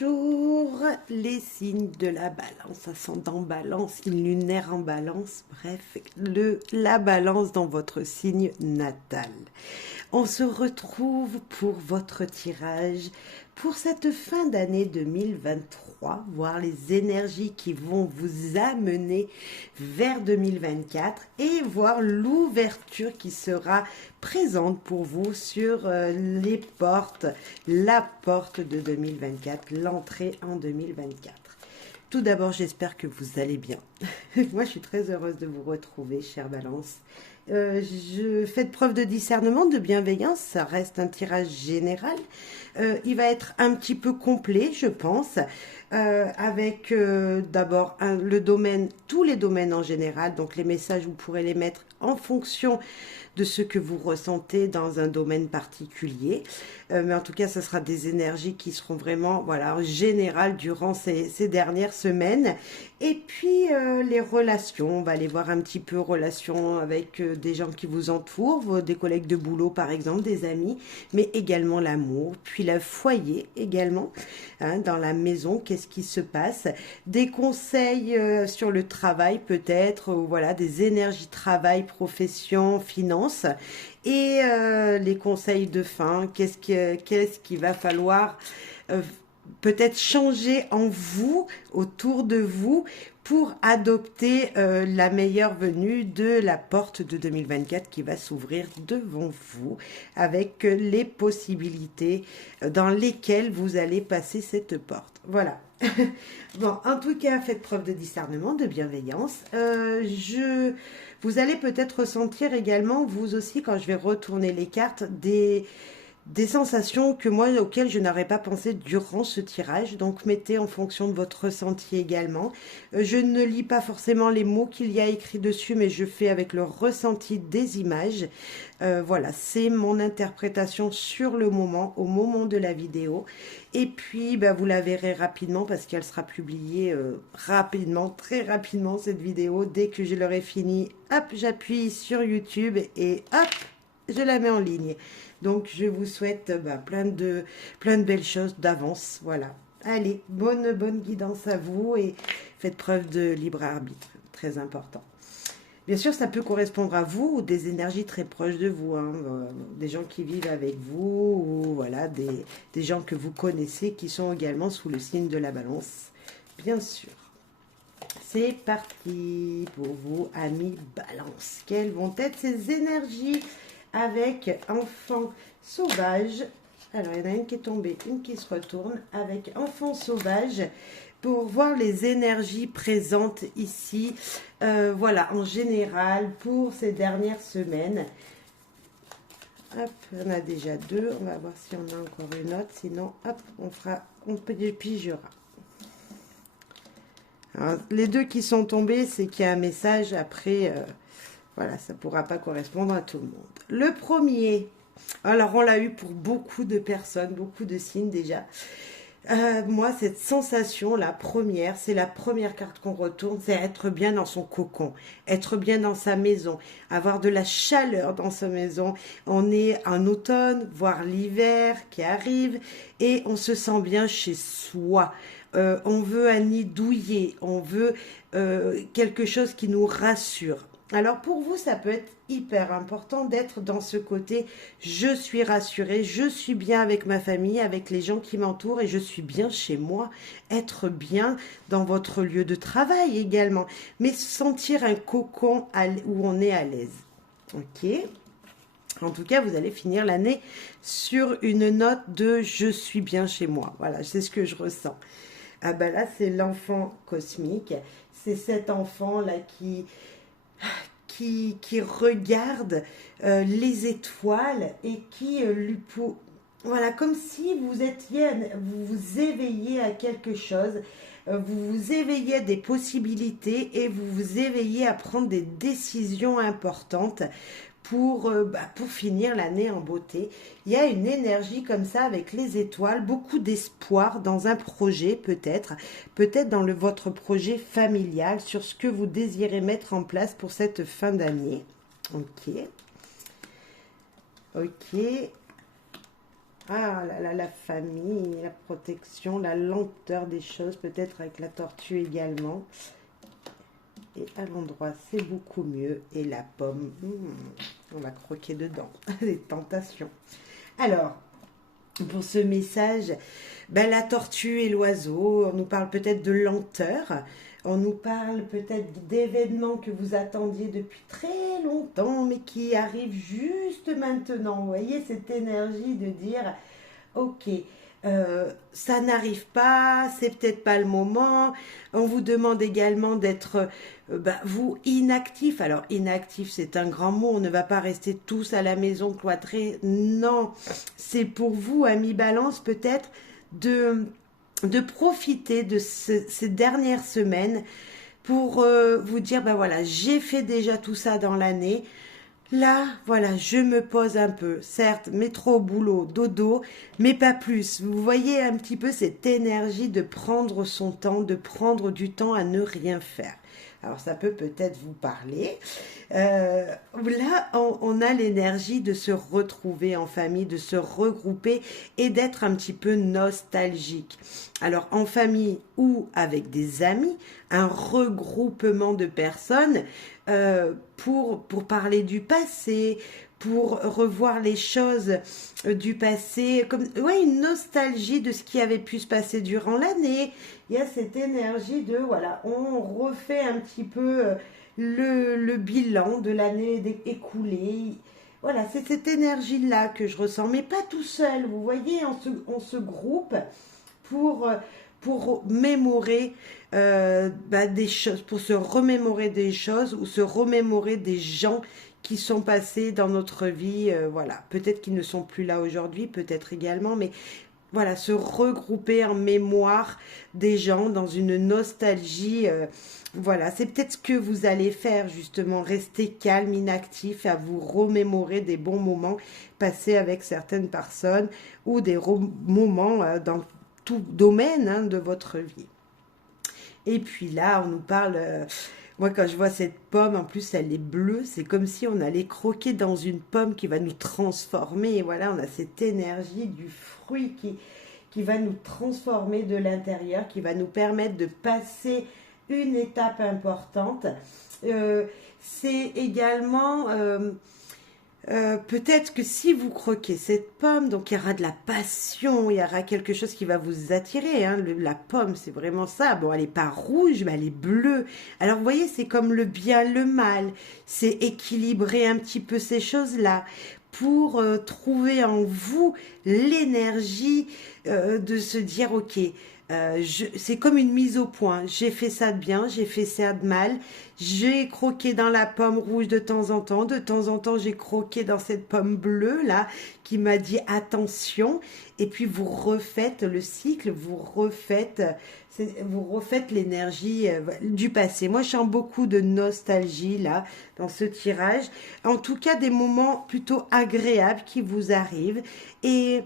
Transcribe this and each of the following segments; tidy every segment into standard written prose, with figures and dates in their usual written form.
Bonjour les signes de la balance, ascendant balance, signe lunaire en balance, bref, la balance dans votre signe natal. On se retrouve pour votre tirage pour cette fin d'année 2023, voir les énergies qui vont vous amener vers 2024 et voir l'ouverture qui sera présente pour vous sur les portes, la porte de 2024, l'entrée en 2024. Tout d'abord, j'espère que vous allez bien. Moi, je suis très heureuse de vous retrouver, chère Balance. Je fais preuve de discernement, de bienveillance, ça reste un tirage général. Il va être un petit peu complet, je pense, avec d'abord le domaine, tous les domaines en général, donc les messages, vous pourrez les mettre en fonction de ce que vous ressentez dans un domaine particulier. Mais en tout cas, ce sera des énergies qui seront vraiment, voilà, en général durant ces dernières semaines. Et puis, les relations, on va aller voir un petit peu relations avec des gens qui vous entourent, des collègues de boulot par exemple, des amis, mais également l'amour, puis le foyer également, hein, dans la maison, qu'est-ce qui se passe, des conseils sur le travail peut-être, voilà, des énergies travail, profession, finance, et les conseils de fin, qu'est-ce qu'il va falloir peut-être changer en vous, autour de vous, pour adopter la meilleure venue de la porte de 2024 qui va s'ouvrir devant vous, avec les possibilités dans lesquelles vous allez passer cette porte. Voilà. Bon, en tout cas, faites preuve de discernement, de bienveillance. Vous allez peut-être ressentir également, vous aussi, quand je vais retourner les cartes, des sensations que moi, auxquelles je n'aurais pas pensé durant ce tirage. Donc, mettez en fonction de votre ressenti également. Je ne lis pas forcément les mots qu'il y a écrits dessus, mais je fais avec le ressenti des images. Voilà, c'est mon interprétation sur le moment, au moment de la vidéo. Et puis, bah, vous la verrez rapidement parce qu'elle sera publiée rapidement, très rapidement, cette vidéo. Dès que je l'aurai fini, hop, j'appuie sur YouTube et hop, je la mets en ligne. Donc, je vous souhaite plein de belles choses d'avance. Voilà. Allez, bonne guidance à vous et faites preuve de libre arbitre. Très important. Bien sûr, ça peut correspondre à vous ou des énergies très proches de vous. Hein, des gens qui vivent avec vous ou voilà, des gens que vous connaissez qui sont également sous le signe de la balance. Bien sûr. C'est parti pour vous, amis balance. Quelles vont être ces énergies avec enfant sauvage? Alors, il y en a une qui est tombée, une qui se retourne avec enfant sauvage pour voir les énergies présentes ici. Voilà, en général, pour ces dernières semaines. Hop, on a déjà deux. On va voir si on a encore une autre. Sinon, hop, on pigera. Alors, les deux qui sont tombés, c'est qu'il y a un message après... voilà, ça ne pourra pas correspondre à tout le monde. Le premier, alors on l'a eu pour beaucoup de personnes, beaucoup de signes déjà. Moi, cette sensation, la première, c'est la première carte qu'on retourne, c'est être bien dans son cocon, être bien dans sa maison, avoir de la chaleur dans sa maison. On est en automne, voire l'hiver qui arrive, et on se sent bien chez soi. On veut un nid douillet, on veut quelque chose qui nous rassure. Alors pour vous, ça peut être hyper important d'être dans ce côté « je suis rassurée, je suis bien avec ma famille, avec les gens qui m'entourent et je suis bien chez moi ». Être bien dans votre lieu de travail également, mais sentir un cocon où on est à l'aise. Ok ? En tout cas, vous allez finir l'année sur une note de « je suis bien chez moi ». Voilà, c'est ce que je ressens. Ah ben là, c'est l'enfant cosmique. C'est cet enfant-là qui regarde les étoiles et qui voilà, comme si vous vous éveillez à quelque chose, vous vous éveillez à des possibilités et vous vous éveillez à prendre des décisions importantes pour finir l'année en beauté. Il y a une énergie comme ça avec les étoiles, beaucoup d'espoir dans un projet peut-être dans votre projet familial, sur ce que vous désirez mettre en place pour cette fin d'année. Ok. Ok. Ah là là, la famille, la protection, la lenteur des choses, peut-être avec la tortue également. Et à l'endroit, c'est beaucoup mieux. Et la pomme, on va croquer dedans. Les tentations. Alors, pour ce message, ben, la tortue et l'oiseau, on nous parle peut-être de lenteur. On nous parle peut-être d'événements que vous attendiez depuis très longtemps, mais qui arrivent juste maintenant. Vous voyez cette énergie de dire, ok, ça n'arrive pas, c'est peut-être pas le moment. On vous demande également d'être, vous, inactif. Alors, inactif, c'est un grand mot. On ne va pas rester tous à la maison cloîtrés. Non, c'est pour vous, amis Balance, peut-être de, de profiter de ces dernières semaines pour vous dire, ben voilà, j'ai fait déjà tout ça dans l'année. Là, voilà, je me pose un peu. Certes, métro, boulot, dodo, mais pas plus. Vous voyez un petit peu cette énergie de prendre son temps, de prendre du temps à ne rien faire. Alors ça peut peut-être vous parler. Là, on a l'énergie de se retrouver en famille, de se regrouper et d'être un petit peu nostalgique. Alors en famille ou avec des amis, un regroupement de personnes pour parler du passé, pour revoir les choses du passé, comme ouais, une nostalgie de ce qui avait pu se passer durant l'année. Il y a cette énergie de, voilà, on refait un petit peu le bilan de l'année écoulée. Voilà, c'est cette énergie-là que je ressens, mais pas tout seul. Vous voyez, on se groupe pour, euh, pour mémorer des choses, pour se remémorer des choses ou se remémorer des gens qui sont passés dans notre vie. Voilà, peut-être qu'ils ne sont plus là aujourd'hui, peut-être également, mais voilà, se regrouper en mémoire des gens dans une nostalgie. Voilà, c'est peut-être ce que vous allez faire justement, rester calme, inactif, à vous remémorer des bons moments passés avec certaines personnes ou des moments dans tout domaine de votre vie. Et puis là, on nous parle. Moi, quand je vois cette pomme, en plus, elle est bleue. C'est comme si on allait croquer dans une pomme qui va nous transformer. Et voilà, on a cette énergie du fruit qui va nous transformer de l'intérieur, qui va nous permettre de passer une étape importante. Euh, c'est également peut-être que si vous croquez cette pomme, donc il y aura de la passion, il y aura quelque chose qui va vous attirer. Hein. La pomme, c'est vraiment ça. Bon, elle n'est pas rouge, mais elle est bleue. Alors, vous voyez, c'est comme le bien, le mal. C'est équilibrer un petit peu ces choses-là pour trouver en vous l'énergie de se dire, ok, c'est comme une mise au point. J'ai fait ça de bien, j'ai fait ça de mal. J'ai croqué dans la pomme rouge de temps en temps. De temps en temps, j'ai croqué dans cette pomme bleue là qui m'a dit attention. Et puis vous refaites le cycle, vous refaites l'énergie du passé. Moi, je sens beaucoup de nostalgie là dans ce tirage. En tout cas, des moments plutôt agréables qui vous arrivent et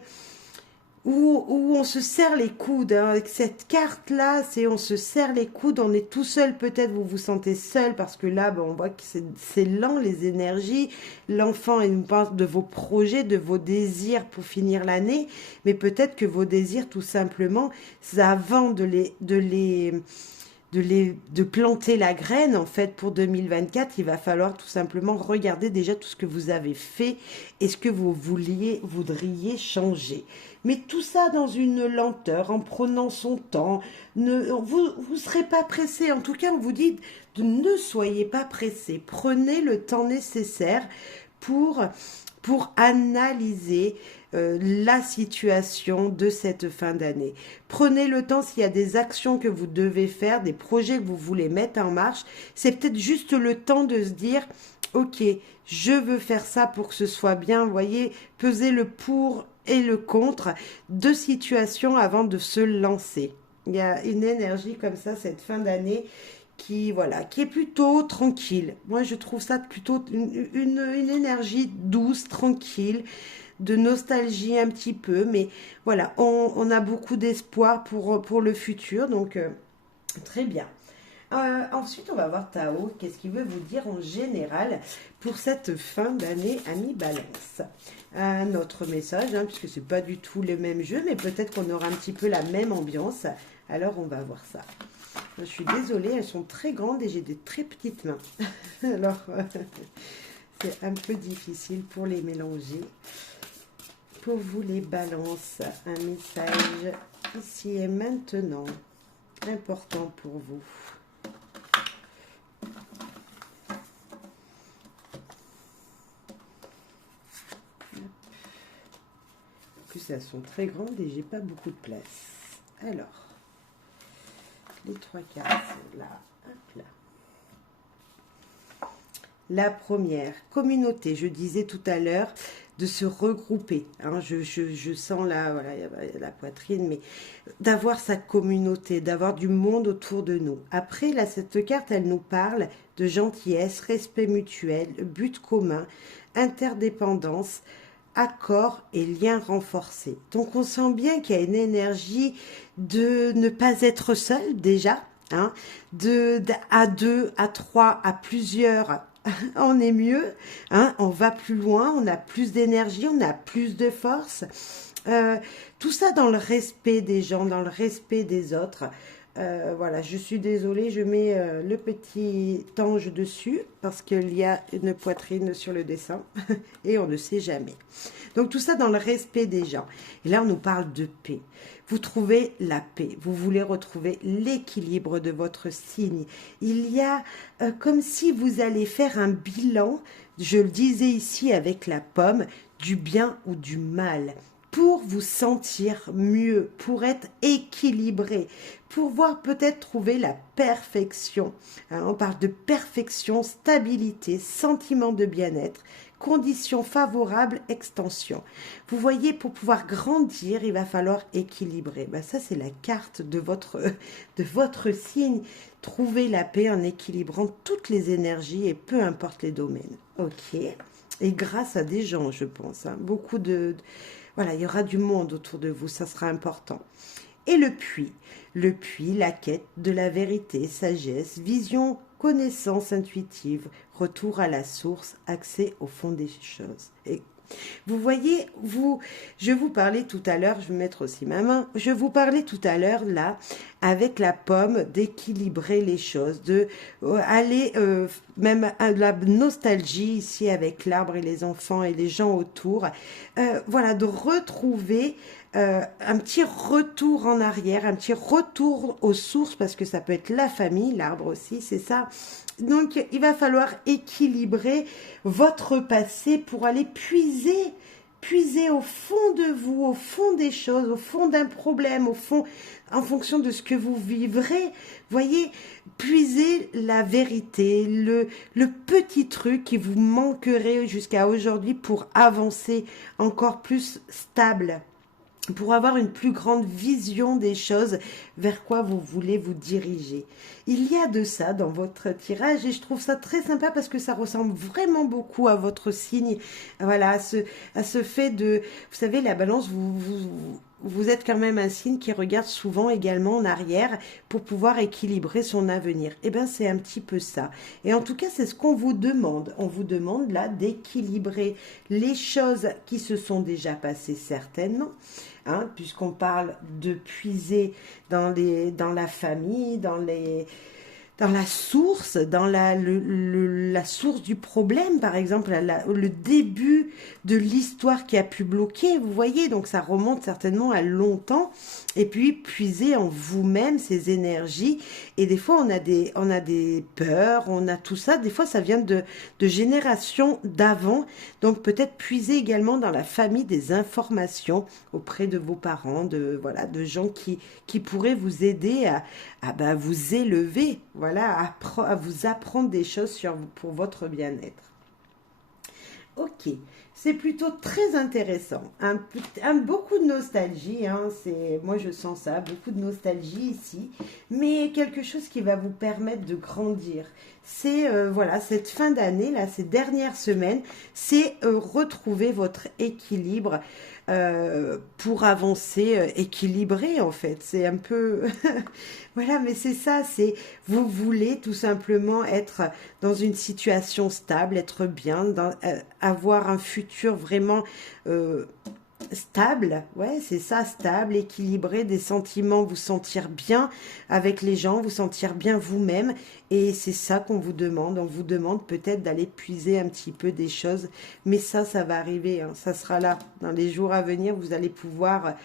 où on se serre les coudes. Hein. Avec cette carte-là, c'est on se serre les coudes, on est tout seul, peut-être vous vous sentez seul, parce que là, on voit que c'est lent, les énergies. L'enfant, il nous parle de vos projets, de vos désirs pour finir l'année, mais peut-être que vos désirs, tout simplement, c'est avant de planter la graine, en fait, pour 2024, il va falloir tout simplement regarder déjà tout ce que vous avez fait et ce que vous voudriez changer. Mais tout ça dans une lenteur, en prenant son temps. Vous ne serez pas pressé. En tout cas, on vous dit ne soyez pas pressé. Prenez le temps nécessaire pour, pour analyser la situation de cette fin d'année. Prenez le temps s'il y a des actions que vous devez faire, des projets que vous voulez mettre en marche. C'est peut-être juste le temps de se dire, ok, je veux faire ça pour que ce soit bien. Vous voyez, peser le pour et le contre de situations avant de se lancer. Il y a une énergie comme ça cette fin d'année qui voilà, qui est plutôt tranquille. Moi, je trouve ça plutôt une énergie douce, tranquille, de nostalgie un petit peu, mais voilà, on a beaucoup d'espoir pour le futur, donc très bien. Ensuite, on va voir Tao, qu'est-ce qu'il veut vous dire en général pour cette fin d'année Ami Balance. Un autre message, hein, puisque c'est pas du tout le même jeu, mais peut-être qu'on aura un petit peu la même ambiance. Alors, on va voir ça. Je suis désolée, elles sont très grandes et j'ai des très petites mains. Alors, c'est un peu difficile pour les mélanger. Pour vous les balances, un message ici et maintenant, important pour vous. En plus, elles sont très grandes et j'ai pas beaucoup de place. Alors, les trois cartes sont là. Hop là. La première, communauté, je disais tout à l'heure, de se regrouper. Hein, je sens là, voilà, il y a la poitrine, mais d'avoir sa communauté, d'avoir du monde autour de nous. Après, là, cette carte, elle nous parle de gentillesse, respect mutuel, but commun, interdépendance, accord et lien renforcé. Donc, on sent bien qu'il y a une énergie de ne pas être seul déjà, hein, à deux, à trois, à plusieurs, on est mieux, hein, on va plus loin, on a plus d'énergie, on a plus de force. Tout ça dans le respect des gens, dans le respect des autres. Voilà, je suis désolée, je mets le petit ange dessus parce qu'il y a une poitrine sur le dessin et on ne sait jamais. Donc tout ça dans le respect des gens. Et là, on nous parle de paix. Vous trouvez la paix, vous voulez retrouver l'équilibre de votre signe. Il y a comme si vous allez faire un bilan, je le disais ici avec la pomme, du bien ou du mal, pour vous sentir mieux, pour être équilibré, pour voir peut-être trouver la perfection. Hein, on parle de perfection, stabilité, sentiment de bien-être, conditions favorables, extension. Vous voyez, pour pouvoir grandir, il va falloir équilibrer. Ben, ça, c'est la carte de votre signe. Trouver la paix en équilibrant toutes les énergies et peu importe les domaines. Ok. Et grâce à des gens, je pense. Hein, beaucoup de... Voilà, il y aura du monde autour de vous, ça sera important. Et le puits, la quête de la vérité, sagesse, vision, connaissance intuitive, retour à la source, accès au fond des choses. Et vous voyez, je vous parlais tout à l'heure, je vais mettre aussi ma main, je vous parlais tout à l'heure là, avec la pomme, d'équilibrer les choses, de aller même à la nostalgie ici avec l'arbre et les enfants et les gens autour, voilà, de retrouver un petit retour en arrière, un petit retour aux sources, parce que ça peut être la famille, l'arbre aussi, c'est ça. Donc, il va falloir équilibrer votre passé pour aller puiser au fond de vous, au fond des choses, au fond d'un problème, au fond, en fonction de ce que vous vivrez. Voyez, puiser la vérité, le petit truc qui vous manquerait jusqu'à aujourd'hui pour avancer encore plus stable, pour avoir une plus grande vision des choses, vers quoi vous voulez vous diriger. Il y a de ça dans votre tirage et je trouve ça très sympa parce que ça ressemble vraiment beaucoup à votre signe, voilà, à ce fait de, vous savez, la balance, vous êtes quand même un signe qui regarde souvent également en arrière pour pouvoir équilibrer son avenir. Eh bien, c'est un petit peu ça. Et en tout cas, c'est ce qu'on vous demande. On vous demande là d'équilibrer les choses qui se sont déjà passées certainement, hein, puisqu'on parle de puiser dans la famille, dans la source, dans la source du problème, par exemple, le début de l'histoire qui a pu bloquer, vous voyez, donc ça remonte certainement à longtemps, et puis puiser en vous-même ces énergies, et des fois on a des peurs, on a tout ça, des fois ça vient de générations d'avant, donc peut-être puiser également dans la famille des informations auprès de vos parents, de gens qui pourraient vous aider à vous élever, voilà, à vous apprendre des choses pour votre bien-être. Ok, c'est plutôt très intéressant. Beaucoup de nostalgie, hein, moi je sens ça, beaucoup de nostalgie ici, mais quelque chose qui va vous permettre de grandir. C'est voilà, cette fin d'année, là, ces dernières semaines, c'est retrouver votre équilibre. pour avancer équilibré en fait. C'est un peu... voilà, mais c'est ça, c'est vous voulez tout simplement être dans une situation stable, être bien, avoir un futur vraiment stable, ouais, c'est ça, stable, équilibré, des sentiments, vous sentir bien avec les gens, vous sentir bien vous-même, et c'est ça qu'on vous demande. On vous demande peut-être d'aller puiser un petit peu des choses, mais ça va arriver, hein, ça sera là. Dans les jours à venir, vous allez pouvoir,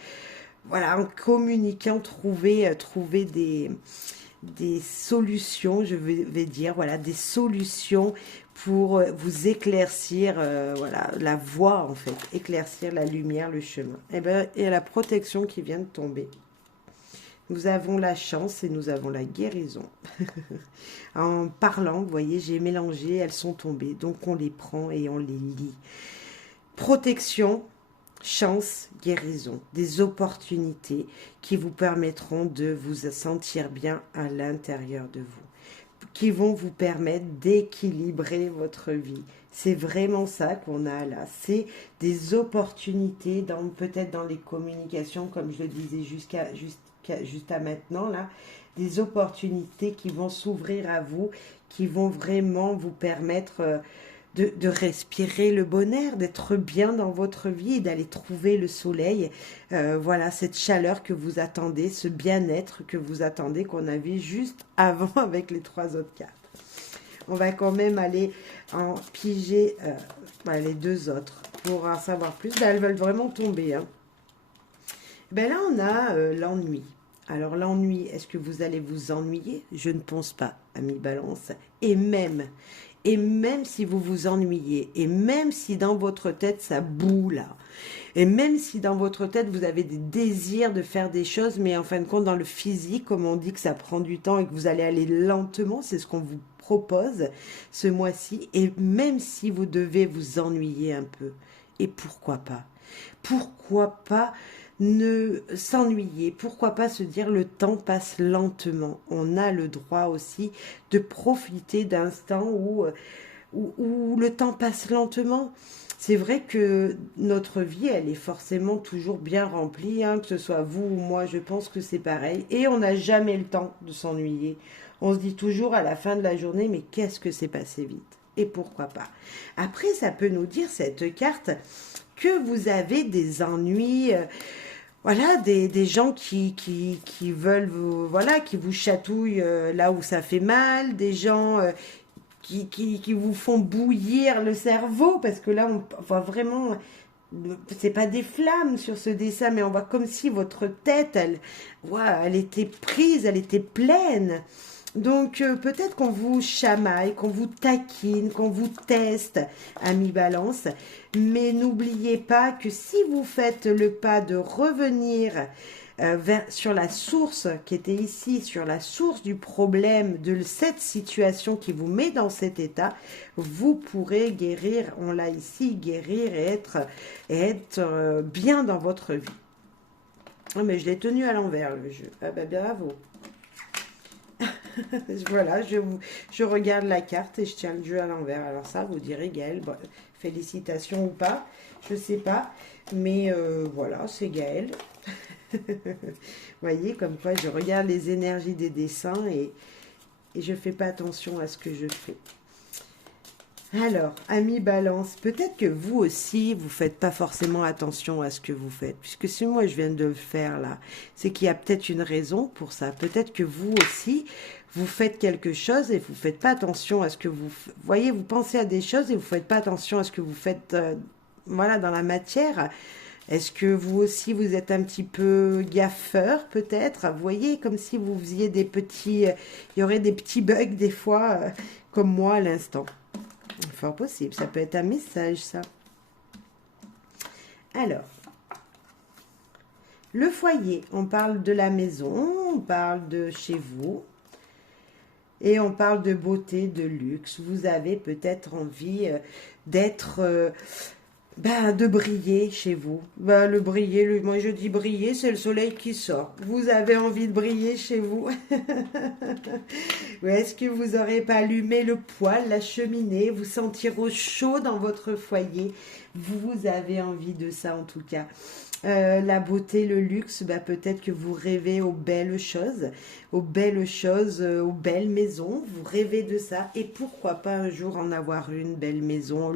voilà, en communiquant, trouver des solutions, je vais dire, voilà, des solutions pour vous éclaircir, voilà, la voie en fait, éclaircir la lumière, le chemin. Et ben, et la protection qui vient de tomber. Nous avons la chance et nous avons la guérison. En parlant, vous voyez, j'ai mélangé, elles sont tombées, donc on les prend et on les lit. Protection, chance, guérison, des opportunités qui vous permettront de vous sentir bien à l'intérieur de vous, qui vont vous permettre d'équilibrer votre vie. C'est vraiment ça qu'on a là, c'est des opportunités, peut-être dans les communications, comme je le disais juste à maintenant, là, des opportunités qui vont s'ouvrir à vous, qui vont vraiment vous permettre de respirer le bonheur, d'être bien dans votre vie et d'aller trouver le soleil. Voilà, cette chaleur que vous attendez, ce bien-être que vous attendez, qu'on a vu juste avant avec les 3 autres cartes. On va quand même aller en piger les 2 autres pour en savoir plus. Ben, elles veulent vraiment tomber. Hein. Ben là, on a l'ennui. Alors l'ennui, est-ce que vous allez vous ennuyer? Je ne pense pas, ami Balance. Et même si vous vous ennuyez, et même si dans votre tête ça boue là, et même si dans votre tête vous avez des désirs de faire des choses, mais en fin de compte dans le physique, comme on dit que ça prend du temps et que vous allez aller lentement, c'est ce qu'on vous propose ce mois-ci, et même si vous devez vous ennuyer un peu, et pourquoi pas? Pourquoi pas ne s'ennuyer? Pourquoi pas se dire le temps passe lentement? On a le droit aussi de profiter d'instants où le temps passe lentement. C'est vrai que notre vie, elle est forcément toujours bien remplie, hein, que ce soit vous ou moi, je pense que c'est pareil. Et on n'a jamais le temps de s'ennuyer. On se dit toujours à la fin de la journée, mais qu'est-ce que c'est passé vite? Et pourquoi pas? Après, ça peut nous dire, cette carte, que vous avez des ennuis, voilà, des gens qui veulent vous, voilà, qui vous chatouillent là où ça fait mal, des gens qui vous font bouillir le cerveau, parce que là, on voit vraiment, c'est pas des flammes sur ce dessin, mais on voit comme si votre tête, elle était prise, elle était pleine. Donc, peut-être qu'on vous chamaille, qu'on vous taquine, qu'on vous teste, ami Balance. Mais n'oubliez pas que si vous faites le pas de revenir sur la source qui était ici, sur la source du problème, de cette situation qui vous met dans cet état, vous pourrez guérir, on l'a ici, guérir et être bien dans votre vie. Oh, mais je l'ai tenu à l'envers, le jeu. Ah ben, bravo. Voilà, je regarde la carte et je tiens le jeu à l'envers. Alors ça, vous direz, Gaëlle, bon, félicitations ou pas, je sais pas. Mais voilà, c'est Gaëlle. Vous voyez, comme quoi je regarde les énergies des dessins et je fais pas attention à ce que je fais. Alors, ami Balance, peut-être que vous aussi, vous faites pas forcément attention à ce que vous faites. Puisque si moi je viens de le faire là, c'est qu'il y a peut-être une raison pour ça. Peut-être que vous aussi, vous faites quelque chose et vous faites pas attention à ce que vous... voyez, vous pensez à des choses et vous faites pas attention à ce que vous faites voilà, dans la matière. Est-ce que vous aussi, vous êtes un petit peu gaffeur, peut-être? Vous voyez, comme si vous faisiez des petits... il y aurait des petits bugs, des fois, comme moi, à l'instant. Fort possible, ça peut être un message, ça. Alors, le foyer, on parle de la maison, on parle de chez vous, et on parle de beauté, de luxe. Vous avez peut-être envie d'être... Ben, de briller chez vous. Ben, moi je dis briller, c'est le soleil qui sort. Vous avez envie de briller chez vous? Ou est-ce que vous n'aurez pas allumé le poêle, la cheminée, vous sentir au chaud dans votre foyer? Vous avez envie de ça en tout cas. La beauté, le luxe, bah, peut-être que vous rêvez aux belles maisons, vous rêvez de ça, et pourquoi pas un jour en avoir une belle maison,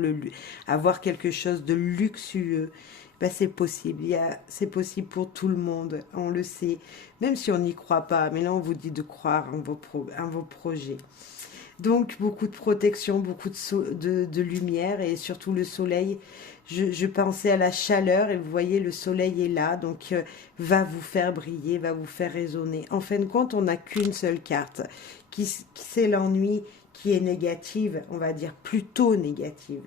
avoir quelque chose de luxueux. Bah, c'est possible, c'est possible pour tout le monde, on le sait, même si on n'y croit pas, mais là on vous dit de croire en vos projets. Donc beaucoup de protection, beaucoup de lumière et surtout le soleil. Je pensais à la chaleur et vous voyez le soleil est là, donc va vous faire briller, va vous faire résonner. En fin de compte, on n'a qu'une seule carte, c'est l'ennui qui est négative, on va dire plutôt négative.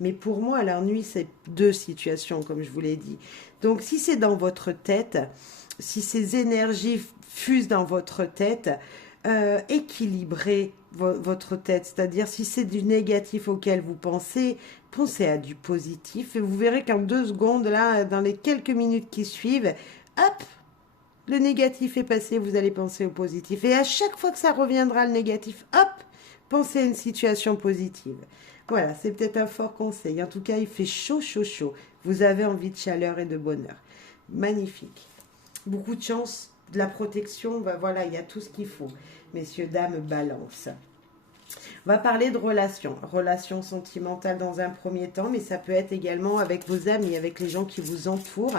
Mais pour moi, l'ennui, c'est deux situations, comme je vous l'ai dit. Donc si c'est dans votre tête, si ces énergies fusent dans votre tête, équilibrez votre tête, c'est-à-dire si c'est du négatif auquel vous pensez, pensez à du positif et vous verrez qu'en 2 secondes, là, dans les quelques minutes qui suivent, hop, le négatif est passé, vous allez penser au positif. Et à chaque fois que ça reviendra le négatif, hop, pensez à une situation positive. Voilà, c'est peut-être un fort conseil. En tout cas, il fait chaud, chaud, chaud. Vous avez envie de chaleur et de bonheur. Magnifique. Beaucoup de chance, de la protection, ben voilà, il y a tout ce qu'il faut. Messieurs, dames, balance. On va parler de relations sentimentales dans un premier temps, mais ça peut être également avec vos amis, avec les gens qui vous entourent.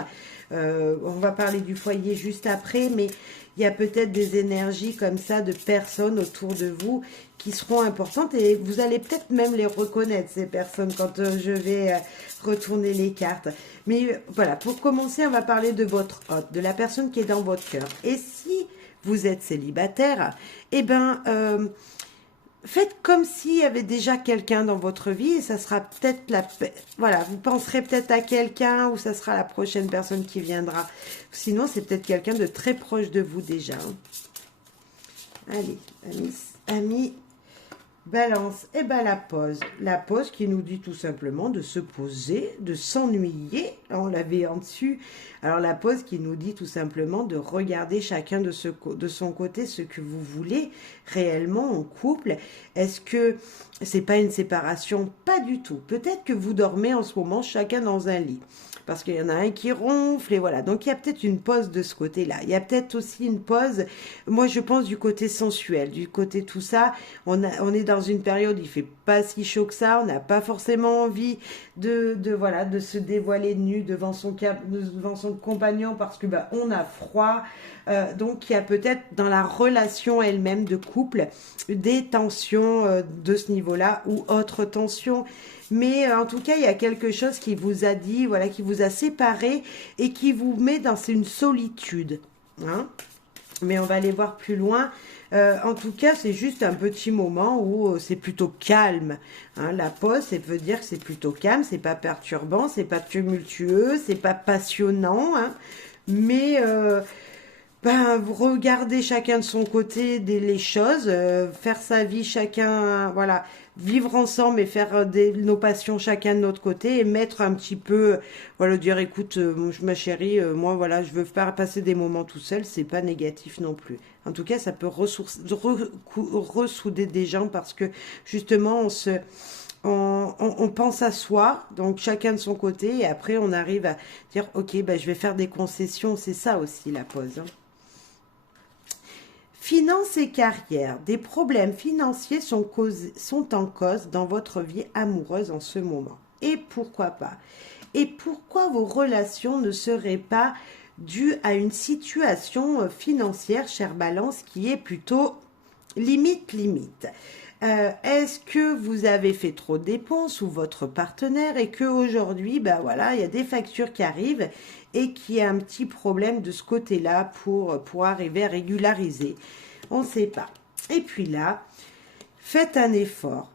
On va parler du foyer juste après, mais il y a peut-être des énergies comme ça de personnes autour de vous qui seront importantes et vous allez peut-être même les reconnaître, ces personnes, quand je vais retourner les cartes. Mais voilà, pour commencer, on va parler de votre hôte, de la personne qui est dans votre cœur. Et si vous êtes célibataire, eh ben... faites comme s'il y avait déjà quelqu'un dans votre vie et ça sera peut-être voilà, vous penserez peut-être à quelqu'un ou ça sera la prochaine personne qui viendra. Sinon, c'est peut-être quelqu'un de très proche de vous déjà. Allez, amis, balance. Et ben la pause. La pause qui nous dit tout simplement de se poser, de s'ennuyer. On l'avait en dessus. Alors la pause qui nous dit tout simplement de regarder chacun de son côté ce que vous voulez réellement en couple. Est-ce que c'est pas une séparation? Pas du tout. Peut-être que vous dormez en ce moment chacun dans un lit. Parce qu'il y en a un qui ronfle et voilà. Donc il y a peut-être une pause de ce côté-là. Il y a peut-être aussi une pause, moi je pense du côté sensuel, du côté tout ça. On est dans une période, il fait pas si chaud que ça. On n'a pas forcément envie voilà, de se dévoiler nu devant son compagnon parce que on a froid. Donc il y a peut-être dans la relation elle-même de couple des tensions de ce niveau-là ou autres tensions. Mais en tout cas, il y a quelque chose qui vous a dit, voilà, qui vous a séparé et qui vous met dans une solitude. Hein. Mais on va aller voir plus loin. En tout cas, c'est juste un petit moment où c'est plutôt calme. Hein. La pause, ça veut dire que c'est plutôt calme, c'est pas perturbant, c'est pas tumultueux, c'est pas passionnant. Hein. Mais vous regardez chacun de son côté les choses, faire sa vie chacun, voilà, vivre ensemble et faire nos passions chacun de notre côté et mettre un petit peu, voilà, dire écoute, ma chérie, moi voilà, je veux pas passer des moments tout seul, c'est pas négatif non plus. En tout cas, ça peut ressouder des gens parce que justement, on pense à soi, donc chacun de son côté, et après on arrive à dire ok, je vais faire des concessions, c'est ça aussi la pause. Hein. Finances et carrière. Des problèmes financiers sont en cause dans votre vie amoureuse en ce moment. Et pourquoi pas? Et pourquoi vos relations ne seraient pas dues à une situation financière, chère Balance, qui est plutôt limite? Est-ce que vous avez fait trop de dépenses ou votre partenaire et qu'aujourd'hui, voilà, il y a des factures qui arrivent et qu'il y a un petit problème de ce côté-là pour arriver à régulariser. On ne sait pas. Et puis là, faites un effort.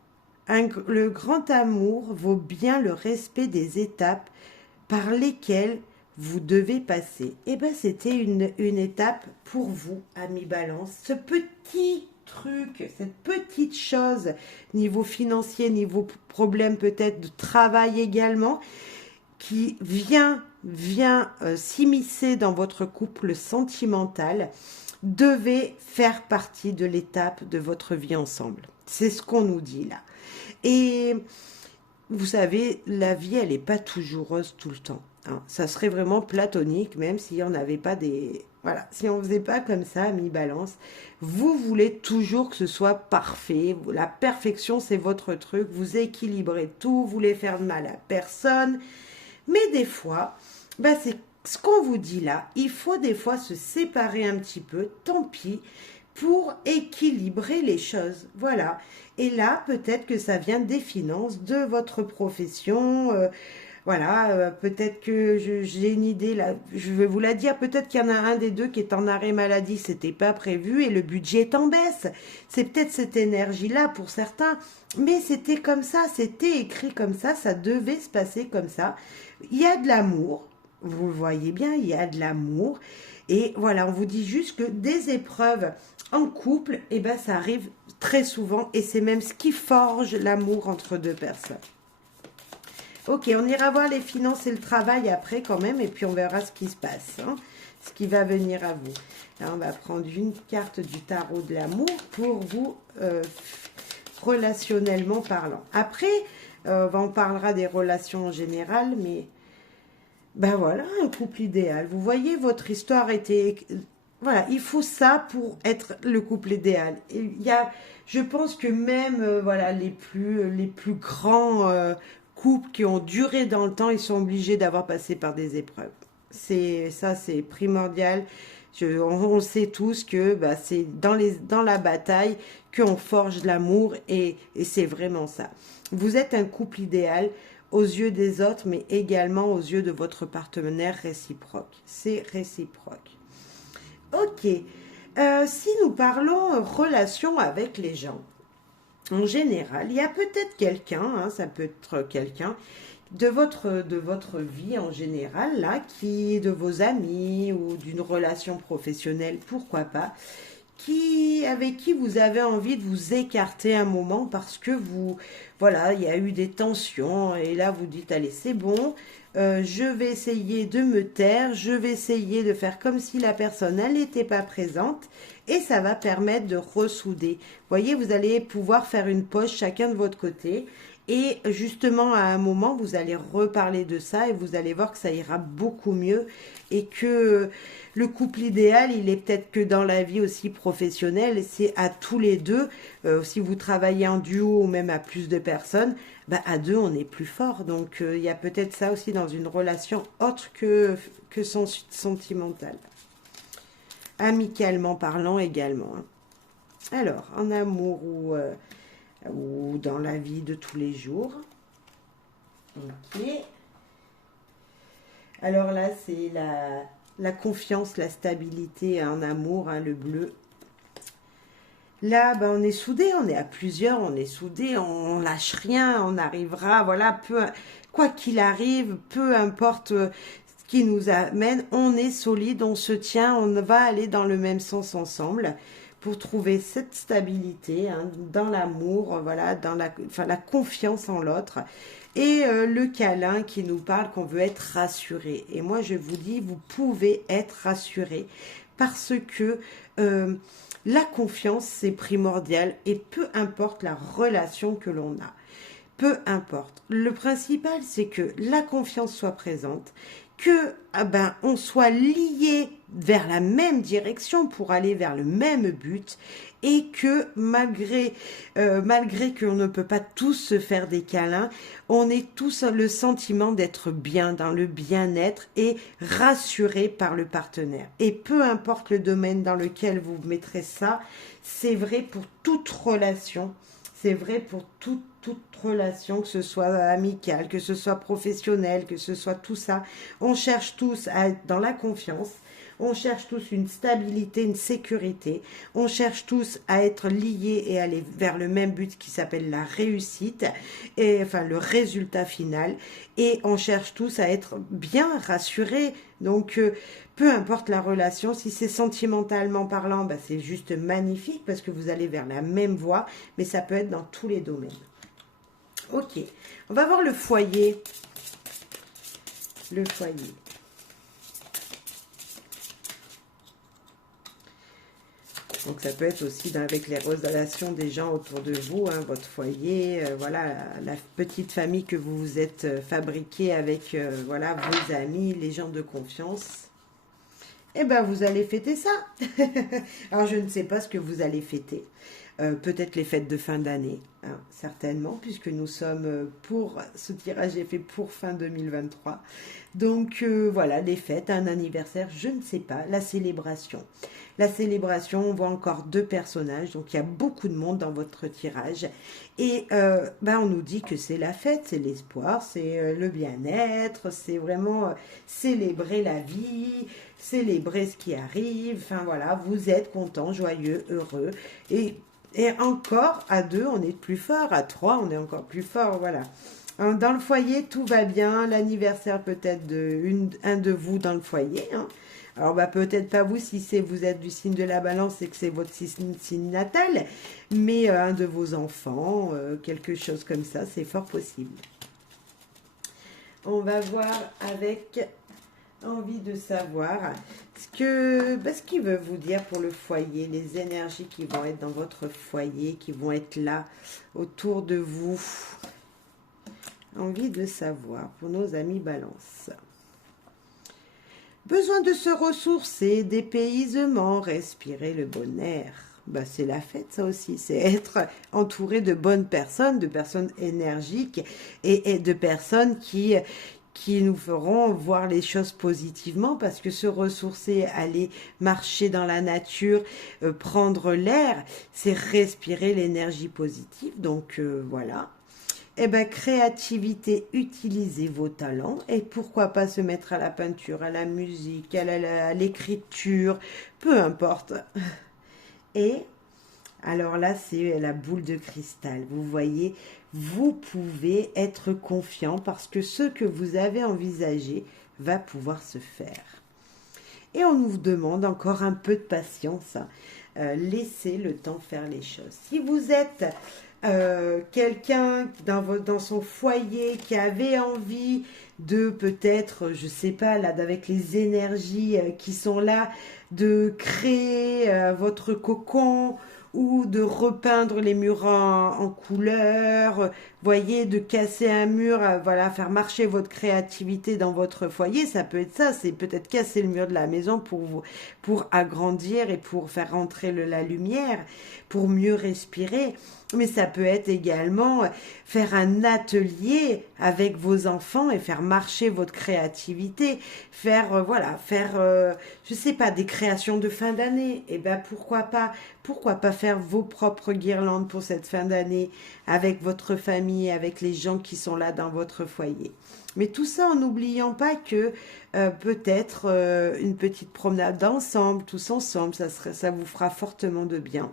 Le grand amour vaut bien le respect des étapes par lesquelles vous devez passer. Et c'était une étape pour vous, amis Balance. Ce petit truc, cette petite chose, niveau financier, niveau problème peut-être de travail également, qui vient s'immiscer dans votre couple sentimental devait faire partie de l'étape de votre vie ensemble. C'est ce qu'on nous dit là. Et vous savez, la vie, elle n'est pas toujours rose tout le temps. Hein. Ça serait vraiment platonique, même si on n'avait pas des... Voilà, si on ne faisait pas comme ça, mi-balance. Vous voulez toujours que ce soit parfait. La perfection, c'est votre truc. Vous équilibrez tout, vous voulez faire de mal à personne. Mais des fois, bah c'est ce qu'on vous dit là. Il faut des fois se séparer un petit peu, tant pis, pour équilibrer les choses. Voilà. Et là, peut-être que ça vient des finances, de votre profession. Voilà, peut-être que j'ai une idée là, je vais vous la dire, peut-être qu'il y en a un des deux qui est en arrêt maladie, c'était pas prévu et le budget est en baisse. C'est peut-être cette énergie-là pour certains, mais c'était comme ça, c'était écrit comme ça devait se passer comme ça. Il y a de l'amour, vous le voyez bien, il y a de l'amour. Et voilà, on vous dit juste que des épreuves en couple, eh ben, ça arrive très souvent et c'est même ce qui forge l'amour entre deux personnes. Ok, on ira voir les finances et le travail après quand même, et puis on verra ce qui se passe, hein, ce qui va venir à vous. Là, on va prendre une carte du tarot de l'amour pour vous, relationnellement parlant. Après, on parlera des relations en général, mais ben voilà, un couple idéal. Vous voyez, votre histoire était... Voilà, il faut ça pour être le couple idéal. Et il y a, je pense que même voilà, les plus grands couples qui ont duré dans le temps, ils sont obligés d'avoir passé par des épreuves. Ça, c'est primordial. On sait tous que bah, c'est dans la bataille qu'on forge l'amour et c'est vraiment ça. Vous êtes un couple idéal aux yeux des autres, mais également aux yeux de votre partenaire réciproque. C'est réciproque. Ok. Si nous parlons relation avec les gens, en général, il y a peut-être quelqu'un, hein, ça peut être quelqu'un de votre vie en général, là, de vos amis ou d'une relation professionnelle, pourquoi pas, avec qui vous avez envie de vous écarter un moment parce que voilà, il y a eu des tensions et là vous dites, allez, c'est bon, je vais essayer de me taire, je vais essayer de faire comme si la personne, elle n'était pas présente et ça va permettre de ressouder. Vous voyez, vous allez pouvoir faire une pause chacun de votre côté. Et justement, à un moment, vous allez reparler de ça et vous allez voir que ça ira beaucoup mieux et que le couple idéal, il est peut-être que dans la vie aussi professionnelle, c'est à tous les deux, si vous travaillez en duo ou même à plus de personnes, bah à deux, on est plus fort. Donc, il y a peut-être ça aussi dans une relation autre que sentimentale. Amicalement parlant également. Hein. Alors, en amour ou dans la vie de tous les jours. Ok. Alors là, c'est la confiance, la stabilité en amour, hein, le bleu. Là, ben, on est soudés, on est à plusieurs, on est soudés, on lâche rien, on arrivera, voilà, quoi qu'il arrive, peu importe ce qui nous amène, on est solide, on se tient, on va aller dans le même sens ensemble pour trouver cette stabilité hein, dans l'amour, voilà, dans la confiance en l'autre. Et le câlin qui nous parle qu'on veut être rassuré. Et moi, je vous dis, vous pouvez être rassuré parce que la confiance, c'est primordial et peu importe la relation que l'on a. Peu importe. Le principal, c'est que la confiance soit présente, que on soit liés vers la même direction pour aller vers le même but et que malgré qu'on ne peut pas tous se faire des câlins, on ait tous le sentiment d'être bien, dans le bien-être et rassuré par le partenaire. Et peu importe le domaine dans lequel vous mettrez ça, c'est vrai pour toute relation, c'est vrai pour toute relation, que ce soit amicale, que ce soit professionnelle, que ce soit tout ça. On cherche tous à être dans la confiance. On cherche tous une stabilité, une sécurité. On cherche tous à être liés et aller vers le même but qui s'appelle la réussite, et enfin le résultat final. Et on cherche tous à être bien rassurés. Donc, peu importe la relation, si c'est sentimentalement parlant, c'est juste magnifique parce que vous allez vers la même voie, mais ça peut être dans tous les domaines. Ok, on va voir le foyer. le foyer. Donc ça peut être aussi avec les relations des gens autour de vous, hein, votre foyer, voilà, la petite famille que vous vous êtes fabriquée avec voilà, vos amis, les gens de confiance. Eh bien, vous allez fêter ça. Alors, je ne sais pas ce que vous allez fêter. Peut-être les fêtes de fin d'année, hein, certainement, puisque nous sommes pour, ce tirage est fait pour fin 2023. Donc, voilà, les fêtes, un anniversaire, je ne sais pas, la célébration. La célébration, on voit encore 2 personnages, donc il y a beaucoup de monde dans votre tirage. Et on nous dit que c'est la fête, c'est l'espoir, c'est le bien-être, c'est vraiment célébrer la vie, célébrer ce qui arrive. Enfin voilà, vous êtes content, joyeux, heureux. Et encore, à 2, on est plus fort. À 3, on est encore plus fort. Voilà. Dans le foyer, tout va bien. L'anniversaire peut-être un de vous dans le foyer. Hein. Alors, peut-être pas vous si vous êtes du signe de la balance et que c'est votre signe natal. Mais un de vos enfants, quelque chose comme ça, c'est fort possible. On va voir avec envie de savoir ce qu'il veut vous dire pour le foyer, les énergies qui vont être dans votre foyer, qui vont être là autour de vous. Envie de savoir pour nos amis Balance. Besoin de se ressourcer, dépaysement, respirer le bon air. C'est la fête, ça aussi. C'est être entouré de bonnes personnes, de personnes énergiques et de personnes qui nous feront voir les choses positivement, parce que se ressourcer, aller marcher dans la nature, prendre l'air, c'est respirer l'énergie positive. Donc voilà. Créativité, utilisez vos talents et pourquoi pas se mettre à la peinture, à la musique, à l'écriture, peu importe. Et alors là, c'est la boule de cristal. Vous voyez, vous pouvez être confiant parce que ce que vous avez envisagé va pouvoir se faire. Et on nous demande encore un peu de patience. Laissez le temps faire les choses. Si vous êtes quelqu'un dans son foyer qui avait envie de peut-être, je sais pas, là, avec les énergies qui sont là, de créer votre cocon, ou de repeindre les murs en couleur, voyez, de casser un mur, voilà, faire marcher votre créativité dans votre foyer, ça peut être ça, c'est peut-être casser le mur de la maison pour agrandir et pour faire rentrer la lumière, pour mieux respirer. Mais ça peut être également faire un atelier avec vos enfants et faire marcher votre créativité, faire, je sais pas, des créations de fin d'année. Et pourquoi pas faire vos propres guirlandes pour cette fin d'année avec votre famille, avec les gens qui sont là dans votre foyer. Mais tout ça en n'oubliant pas que peut-être une petite promenade ensemble, tous ensemble, ça vous fera fortement de bien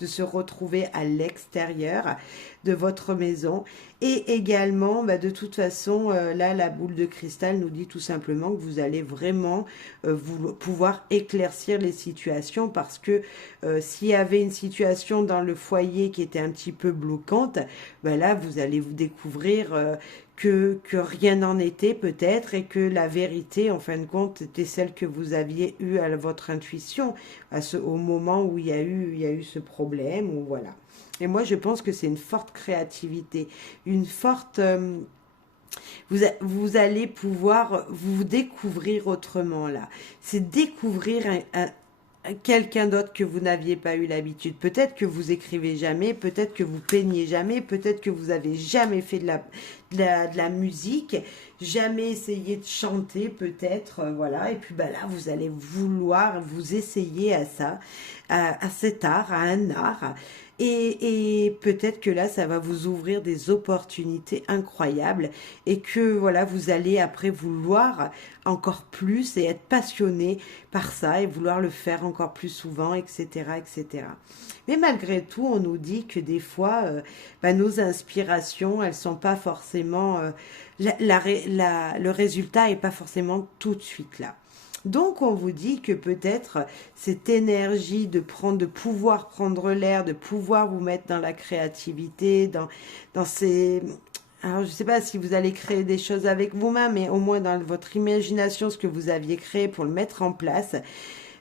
de se retrouver à l'extérieur de votre maison. Et également, de toute façon, là, la boule de cristal nous dit tout simplement que vous allez vraiment pouvoir éclaircir les situations, parce que s'il y avait une situation dans le foyer qui était un petit peu bloquante, là, vous allez vous découvrir que rien n'en était peut-être, et que la vérité, en fin de compte, était celle que vous aviez eue à votre intuition au moment où il y a eu ce problème, ou voilà. Et moi, je pense que c'est une forte créativité, une forte... vous allez pouvoir vous découvrir autrement, là. C'est découvrir quelqu'un d'autre que vous n'aviez pas eu l'habitude. Peut-être que vous écrivez jamais, peut-être que vous peignez jamais, peut-être que vous avez jamais fait de la musique, jamais essayé de chanter, peut-être, voilà. Et puis là, vous allez vouloir vous essayer à ça, à cet art, à un art. Et peut-être que là, ça va vous ouvrir des opportunités incroyables, et que voilà, vous allez après vouloir encore plus et être passionné par ça et vouloir le faire encore plus souvent, etc., etc. Mais malgré tout, on nous dit que des fois, nos inspirations, elles sont pas forcément... le résultat est pas forcément tout de suite là. Donc, on vous dit que peut-être cette énergie de pouvoir prendre l'air, de pouvoir vous mettre dans la créativité, dans ces Alors, je ne sais pas si vous allez créer des choses avec vos mains, mais au moins dans votre imagination, ce que vous aviez créé pour le mettre en place,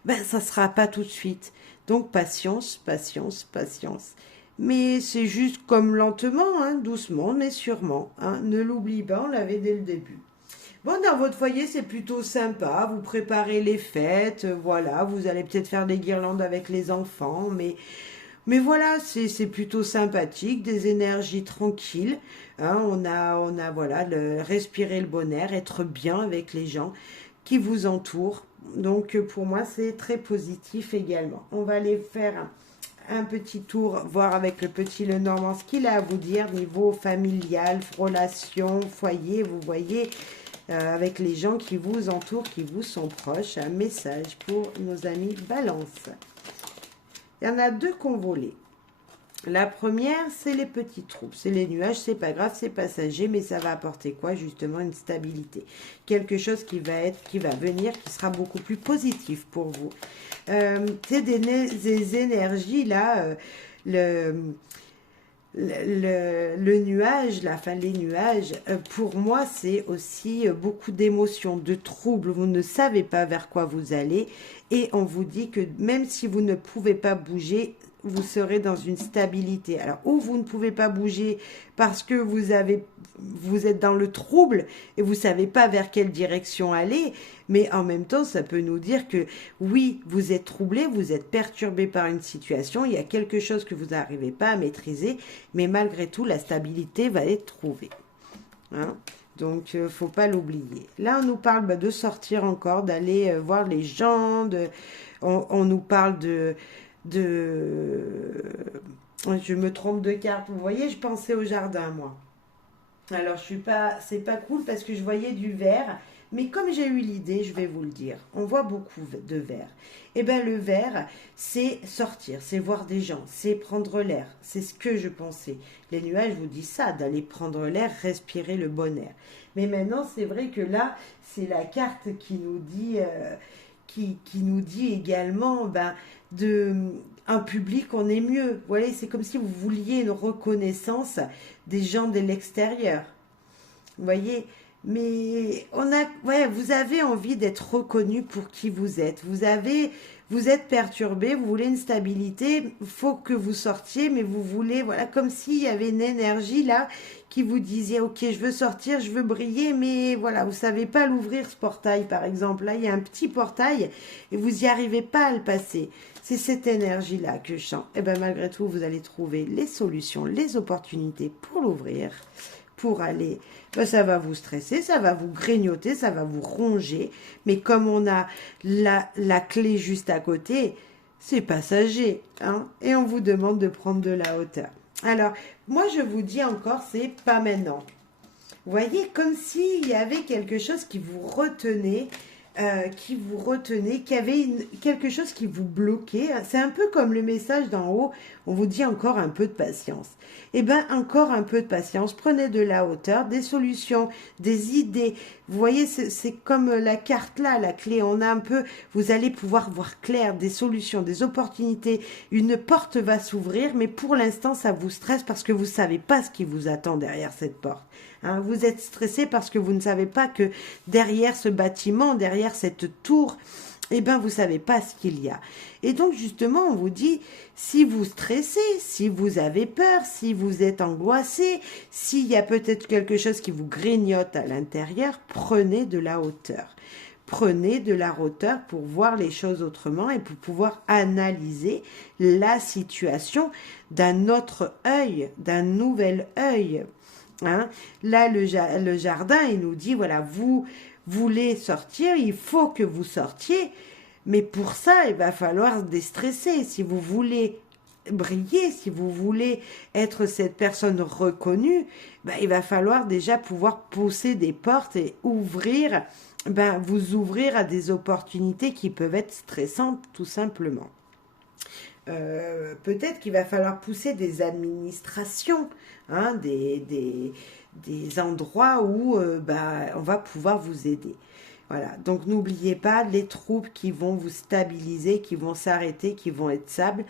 ben, ça ne sera pas tout de suite. Donc, patience, patience, patience. Mais c'est juste comme lentement, hein, doucement, mais sûrement. Hein. Ne l'oublie pas, on l'avait dès le début. Bon, dans votre foyer, c'est plutôt sympa. Vous préparez les fêtes, voilà. Vous allez peut-être faire des guirlandes avec les enfants, mais voilà, c'est plutôt sympathique, des énergies tranquilles. Hein, on a voilà, respirer le bon air, être bien avec les gens qui vous entourent. Donc pour moi, c'est très positif également. On va aller faire un petit tour, voir avec le petit Lenormand ce qu'il a à vous dire niveau familial, relation, foyer, vous voyez, avec les gens qui vous entourent, qui vous sont proches. Un message pour nos amis Balance. Il y en a deux qu'on volait. La première, c'est les petits troubles, c'est les nuages, c'est pas grave, c'est passager, mais ça va apporter quoi? Justement, une stabilité. Quelque chose qui va venir, qui sera beaucoup plus positif pour vous. C'est des énergies, là, le, le nuage, les nuages, pour moi, c'est aussi beaucoup d'émotions, de troubles. Vous ne savez pas vers quoi vous allez et on vous dit que même si vous ne pouvez pas bouger, vous serez dans une stabilité. Alors, ou vous ne pouvez pas bouger parce que vous êtes dans le trouble et vous ne savez pas vers quelle direction aller, mais en même temps, ça peut nous dire que oui, vous êtes troublé, vous êtes perturbé par une situation, il y a quelque chose que vous n'arrivez pas à maîtriser, mais malgré tout, la stabilité va être trouvée. Hein? Donc, faut pas l'oublier. Là, on nous parle de sortir encore, d'aller voir les gens, on nous parle je me trompe de carte. Vous voyez, je pensais au jardin, moi. Alors, je suis pas, c'est pas cool parce que je voyais du vert, mais comme j'ai eu l'idée, je vais vous le dire. On voit beaucoup de vert. Eh bien, le vert, c'est sortir, c'est voir des gens, c'est prendre l'air. C'est ce que je pensais. Les nuages vous disent ça, d'aller prendre l'air, respirer le bon air. Mais maintenant, c'est vrai que là, c'est la carte qui nous dit, qui nous dit également, ben, de un public, on est mieux. Vous voyez, c'est comme si vous vouliez une reconnaissance des gens de l'extérieur. Vous voyez, mais ouais, vous avez envie d'être reconnu pour qui vous êtes. Vous êtes perturbé, vous voulez une stabilité, il faut que vous sortiez, mais vous voulez, voilà, comme s'il y avait une énergie là qui vous disait, ok, je veux sortir, je veux briller, mais voilà, vous savez pas l'ouvrir ce portail, par exemple. Là, il y a un petit portail et vous n'y arrivez pas à le passer. C'est cette énergie-là que je sens. Et bien, malgré tout, vous allez trouver les solutions, les opportunités pour l'ouvrir, pour aller. Ben, ça va vous stresser, ça va vous grignoter, ça va vous ronger. Mais comme on a la clé juste à côté, c'est passager. Hein, et on vous demande de prendre de la hauteur. Alors, moi, je vous dis encore, c'est pas maintenant. Vous voyez, comme s'il y avait quelque chose qui avait quelque chose qui vous bloquait. C'est un peu comme le message d'en haut, on vous dit encore un peu de patience. Eh bien, encore un peu de patience, prenez de la hauteur, des solutions, des idées. Vous voyez, c'est comme la carte là, la clé, on a un peu, vous allez pouvoir voir clair, des solutions, des opportunités. Une porte va s'ouvrir, mais pour l'instant, ça vous stresse parce que vous ne savez pas ce qui vous attend derrière cette porte. Hein, vous êtes stressé parce que vous ne savez pas que derrière ce bâtiment, derrière cette tour, eh bien, vous ne savez pas ce qu'il y a. Et donc, justement, on vous dit, si vous stressez, si vous avez peur, si vous êtes angoissé, s'il y a peut-être quelque chose qui vous grignote à l'intérieur, prenez de la hauteur. Prenez de la hauteur pour voir les choses autrement et pour pouvoir analyser la situation d'un autre œil, d'un nouvel œil. Hein? Là, le jardin, il nous dit, voilà, vous voulez sortir, il faut que vous sortiez, mais pour ça, il va falloir déstresser. Si vous voulez briller, si vous voulez être cette personne reconnue, ben, il va falloir déjà pouvoir pousser des portes et ouvrir, ben, vous ouvrir à des opportunités qui peuvent être stressantes, tout simplement. Peut-être qu'il va falloir pousser des administrations, hein, des endroits où bah, on va pouvoir vous aider. Voilà, donc n'oubliez pas les troubles qui vont vous stabiliser, qui vont s'arrêter, qui vont être stables.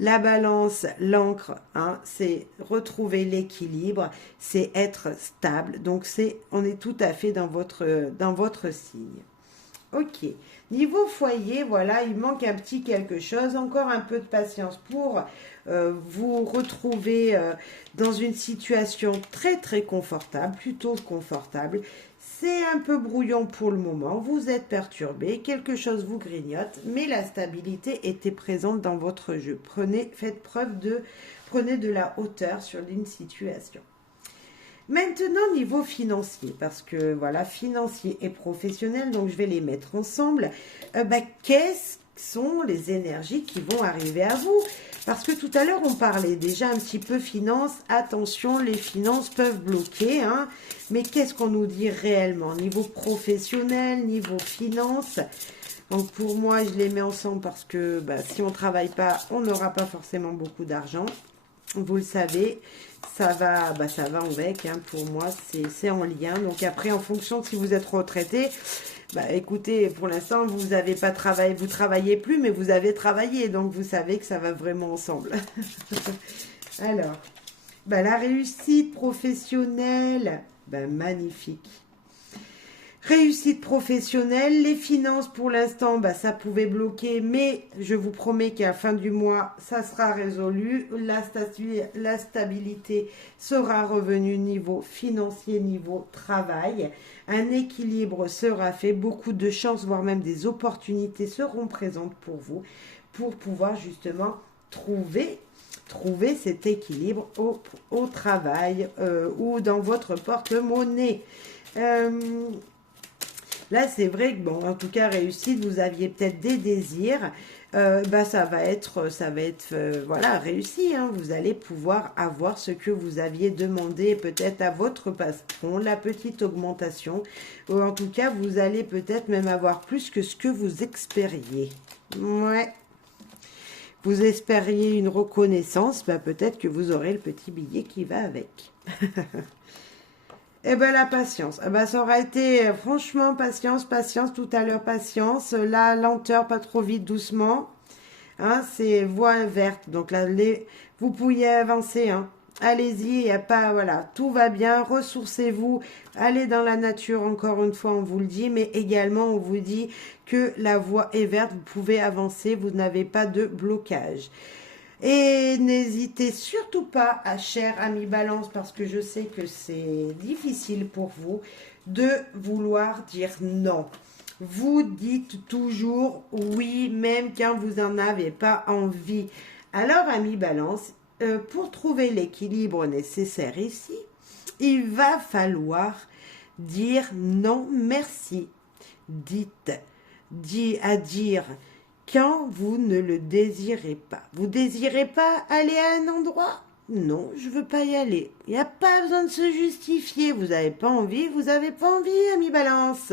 La balance, l'ancre, hein, c'est retrouver l'équilibre, c'est être stable. Donc, on est tout à fait dans votre signe. Ok. Niveau foyer, voilà, il manque un petit quelque chose. Encore un peu de patience pour vous retrouver dans une situation très très confortable, plutôt confortable. C'est un peu brouillon pour le moment. Vous êtes perturbé, quelque chose vous grignote, mais la stabilité était présente dans votre jeu. Prenez de la hauteur sur une situation. Maintenant, niveau financier, parce que voilà, financier et professionnel, donc je vais les mettre ensemble. Quelles sont les énergies qui vont arriver à vous? Parce que tout à l'heure, on parlait déjà un petit peu finances. Attention, les finances peuvent bloquer, hein, mais qu'est-ce qu'on nous dit réellement? Niveau professionnel, niveau finances. Donc pour moi, je les mets ensemble parce que si on ne travaille pas, on n'aura pas forcément beaucoup d'argent. Vous le savez, ça va avec, hein, pour moi, c'est en lien. Donc après, en fonction de si vous êtes retraité, écoutez, pour l'instant, vous n'avez pas travaillé, vous travaillez plus, mais vous avez travaillé. Donc vous savez que ça va vraiment ensemble. Alors, la réussite professionnelle, magnifique. Réussite professionnelle, les finances pour l'instant, ça pouvait bloquer, mais je vous promets qu'à la fin du mois, ça sera résolu. La stabilité sera revenue niveau financier, niveau travail. Un équilibre sera fait, beaucoup de chances, voire même des opportunités seront présentes pour vous, pour pouvoir justement trouver cet équilibre au travail ou dans votre porte-monnaie. Là, c'est vrai que, en tout cas, réussite, vous aviez peut-être des désirs. Ça va être voilà, réussi. Hein. Vous allez pouvoir avoir ce que vous aviez demandé peut-être à votre patron, la petite augmentation. Ou en tout cas, vous allez peut-être même avoir plus que ce que vous espériez. Ouais. Vous espériez une reconnaissance, peut-être que vous aurez le petit billet qui va avec. La patience. Ça aura été, franchement, patience, tout à l'heure, patience. La lenteur, pas trop vite, doucement. Hein, c'est voie verte. Donc là, vous pouvez avancer. Hein. Allez-y, il n'y a pas, voilà, tout va bien. Ressourcez-vous. Allez dans la nature, encore une fois, on vous le dit. Mais également, on vous dit que la voie est verte. Vous pouvez avancer. Vous n'avez pas de blocage. Et n'hésitez surtout pas, cher ami Balance, parce que je sais que c'est difficile pour vous, de vouloir dire non. Vous dites toujours oui, même quand vous n'en avez pas envie. Alors, ami Balance, pour trouver l'équilibre nécessaire ici, il va falloir dire non merci. Dire quand vous ne le désirez pas. Vous désirez pas aller à un endroit? Non, je veux pas y aller. Il n'y a pas besoin de se justifier. Vous n'avez pas envie, vous n'avez pas envie, ami Balance.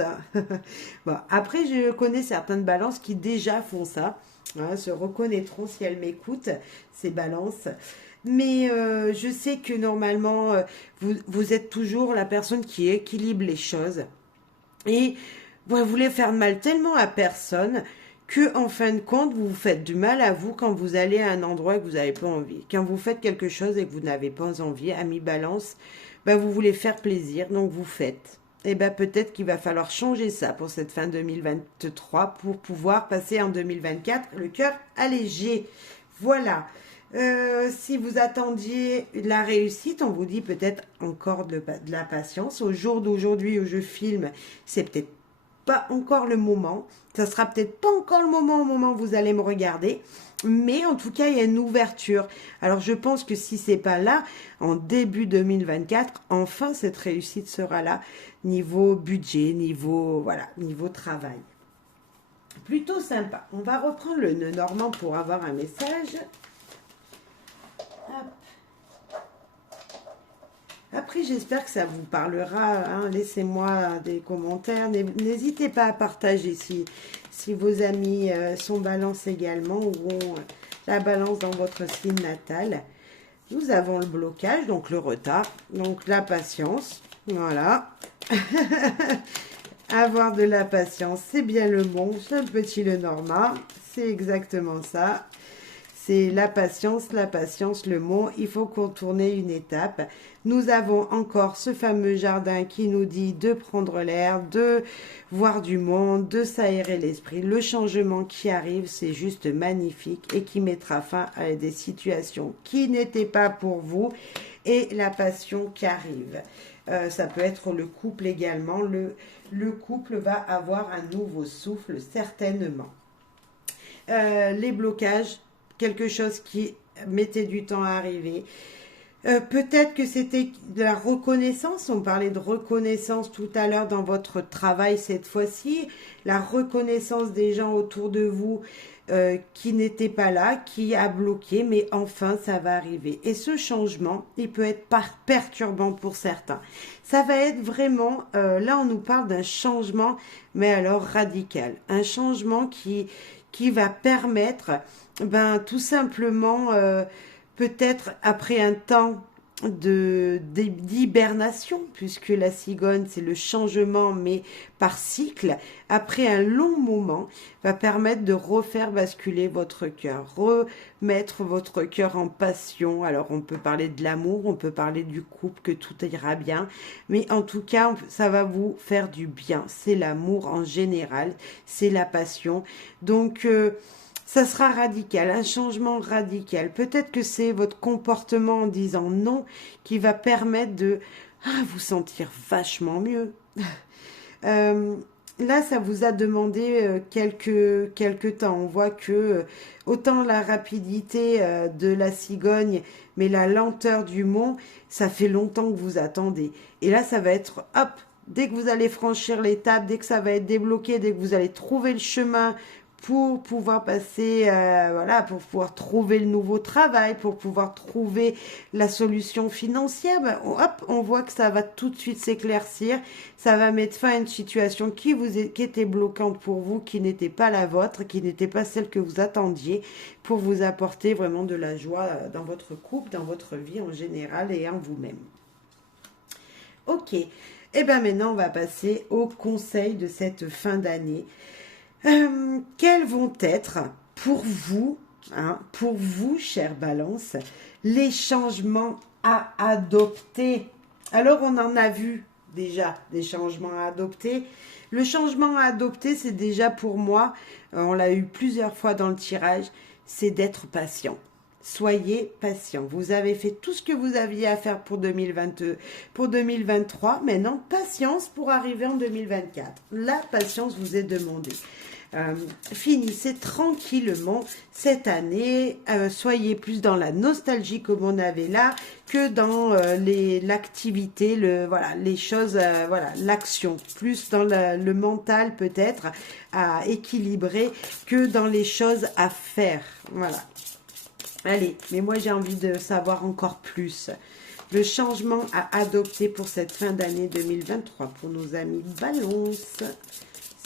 Après, je connais certaines balances qui déjà font ça. Hein, se reconnaîtront si elles m'écoutent, ces balances. Mais je sais que normalement, vous êtes toujours la personne qui équilibre les choses. Et vous voulez faire de mal tellement à personne que en fin de compte, vous vous faites du mal à vous quand vous allez à un endroit que vous n'avez pas envie. Quand vous faites quelque chose et que vous n'avez pas envie, ami Balance, vous voulez faire plaisir, donc vous faites. Et peut-être qu'il va falloir changer ça pour cette fin 2023 pour pouvoir passer en 2024 le cœur allégé. Voilà. Si vous attendiez la réussite, on vous dit peut-être encore de la patience. Au jour d'aujourd'hui où je filme, c'est peut-être pas encore le moment. Ça sera peut-être pas encore le moment au moment où vous allez me regarder. Mais en tout cas, il y a une ouverture. Alors, je pense que si c'est pas là, en début 2024, enfin, cette réussite sera là. Niveau budget, niveau travail. Plutôt sympa. On va reprendre le nœud normand pour avoir un message. Hop. Après, j'espère que ça vous parlera. Hein. Laissez-moi des commentaires. N'hésitez pas à partager si vos amis sont balance également ou ont la balance dans votre signe natal. Nous avons le blocage, donc le retard, donc la patience. Voilà. Avoir de la patience, c'est bien le bon. C'est le petit Lenormand. C'est exactement ça. C'est la patience, le mot. Il faut contourner une étape. Nous avons encore ce fameux jardin qui nous dit de prendre l'air, de voir du monde, de s'aérer l'esprit. Le changement qui arrive, c'est juste magnifique et qui mettra fin à des situations qui n'étaient pas pour vous et la passion qui arrive. Ça peut être le couple également. Le couple va avoir un nouveau souffle, certainement. Les blocages, quelque chose qui mettait du temps à arriver. Peut-être que c'était de la reconnaissance, on parlait de reconnaissance tout à l'heure dans votre travail cette fois-ci, la reconnaissance des gens autour de vous qui n'étaient pas là, qui a bloqué, mais enfin ça va arriver. Et ce changement, il peut être perturbant pour certains. Ça va être vraiment, là on nous parle d'un changement, mais alors radical, un changement qui va permettre, tout simplement, peut-être après un temps d'hibernation, puisque la cigogne, c'est le changement, mais par cycle, après un long moment, va permettre de refaire basculer votre cœur, remettre votre cœur en passion. Alors, on peut parler de l'amour, on peut parler du couple, que tout ira bien, mais en tout cas, ça va vous faire du bien. C'est l'amour en général, c'est la passion. Donc, ça sera radical, un changement radical. Peut-être que c'est votre comportement en disant non qui va permettre de vous sentir vachement mieux. Là, ça vous a demandé quelques temps. On voit que autant la rapidité de la cigogne, mais la lenteur du mont, ça fait longtemps que vous attendez. Et là, ça va être hop, dès que vous allez franchir l'étape, dès que ça va être débloqué, dès que vous allez trouver le chemin pour pouvoir passer, pour pouvoir trouver le nouveau travail, pour pouvoir trouver la solution financière, hop, on voit que ça va tout de suite s'éclaircir, ça va mettre fin à une situation qui était bloquante pour vous, qui n'était pas la vôtre, qui n'était pas celle que vous attendiez, pour vous apporter vraiment de la joie dans votre couple, dans votre vie en général et en vous-même. Ok, et maintenant on va passer aux conseils de cette fin d'année. Quels vont être pour vous, chère Balance, les changements à adopter? Alors, on en a vu déjà des changements à adopter. Le changement à adopter, c'est déjà pour moi, on l'a eu plusieurs fois dans le tirage, c'est d'être patient. Soyez patient. Vous avez fait tout ce que vous aviez à faire pour 2022, pour 2023. Maintenant, patience pour arriver en 2024. La patience vous est demandée. Finissez tranquillement cette année. Soyez plus dans la nostalgie comme on avait là que dans l'activité, les choses, l'action. Plus dans le mental peut-être à équilibrer que dans les choses à faire. Voilà. Allez, mais moi j'ai envie de savoir encore plus. Le changement à adopter pour cette fin d'année 2023 pour nos amis Balance.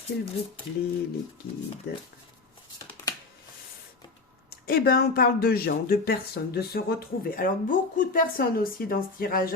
S'il vous plaît, les guides. Eh bien, on parle de gens, de personnes, de se retrouver. Alors, beaucoup de personnes aussi dans ce tirage.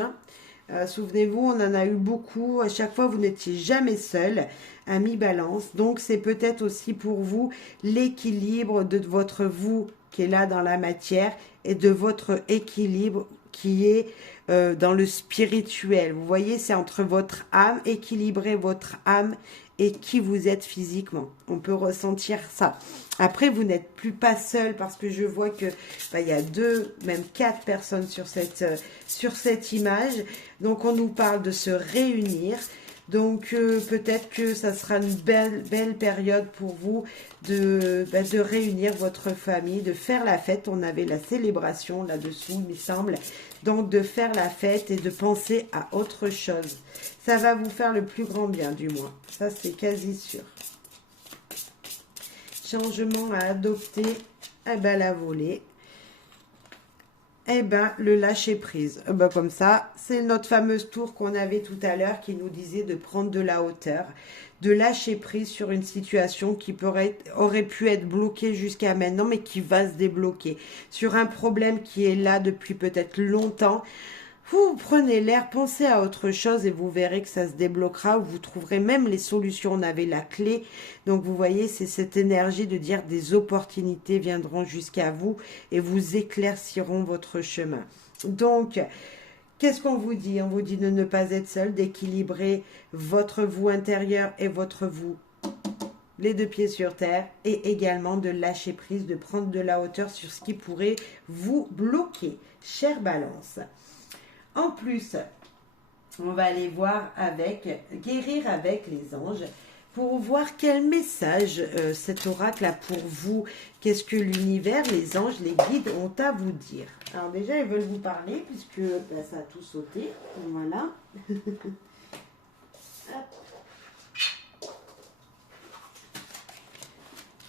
Souvenez-vous, on en a eu beaucoup. À chaque fois, vous n'étiez jamais seul, ami Balance. Donc, c'est peut-être aussi pour vous l'équilibre de votre vous qui est là dans la matière et de votre équilibre qui est dans le spirituel. Vous voyez, c'est entre votre âme, équilibrer votre âme et qui vous êtes physiquement. On peut ressentir ça. Après, vous n'êtes plus pas seul parce que je vois que il y a 2, même 4 personnes sur cette image. Donc, on nous parle de se réunir. Donc, peut-être que ça sera une belle période pour vous de réunir votre famille, de faire la fête. On avait la célébration là-dessous, il me semble. Donc, de faire la fête et de penser à autre chose. Ça va vous faire le plus grand bien, du moins. Ça, c'est quasi sûr. Changement à adopter, la volée. Le lâcher prise. Comme ça, c'est notre fameuse tour qu'on avait tout à l'heure qui nous disait de prendre de la hauteur, de lâcher prise sur une situation qui aurait pu être bloquée jusqu'à maintenant, mais qui va se débloquer. Sur un problème qui est là depuis peut-être longtemps. Vous prenez l'air, pensez à autre chose et vous verrez que ça se débloquera. Vous trouverez même les solutions. On avait la clé. Donc vous voyez, c'est cette énergie de dire des opportunités viendront jusqu'à vous et vous éclairciront votre chemin. Donc, qu'est-ce qu'on vous dit? On vous dit de ne pas être seul, d'équilibrer votre vous intérieur et votre vous, les deux pieds sur terre, et également de lâcher prise, de prendre de la hauteur sur ce qui pourrait vous bloquer, chère Balance. En plus, on va aller voir avec, guérir avec les anges, pour voir quel message cet oracle a pour vous. Qu'est-ce que l'univers, les anges, les guides ont à vous dire. Alors déjà, ils veulent vous parler, puisque ben, ça a tout sauté. Voilà.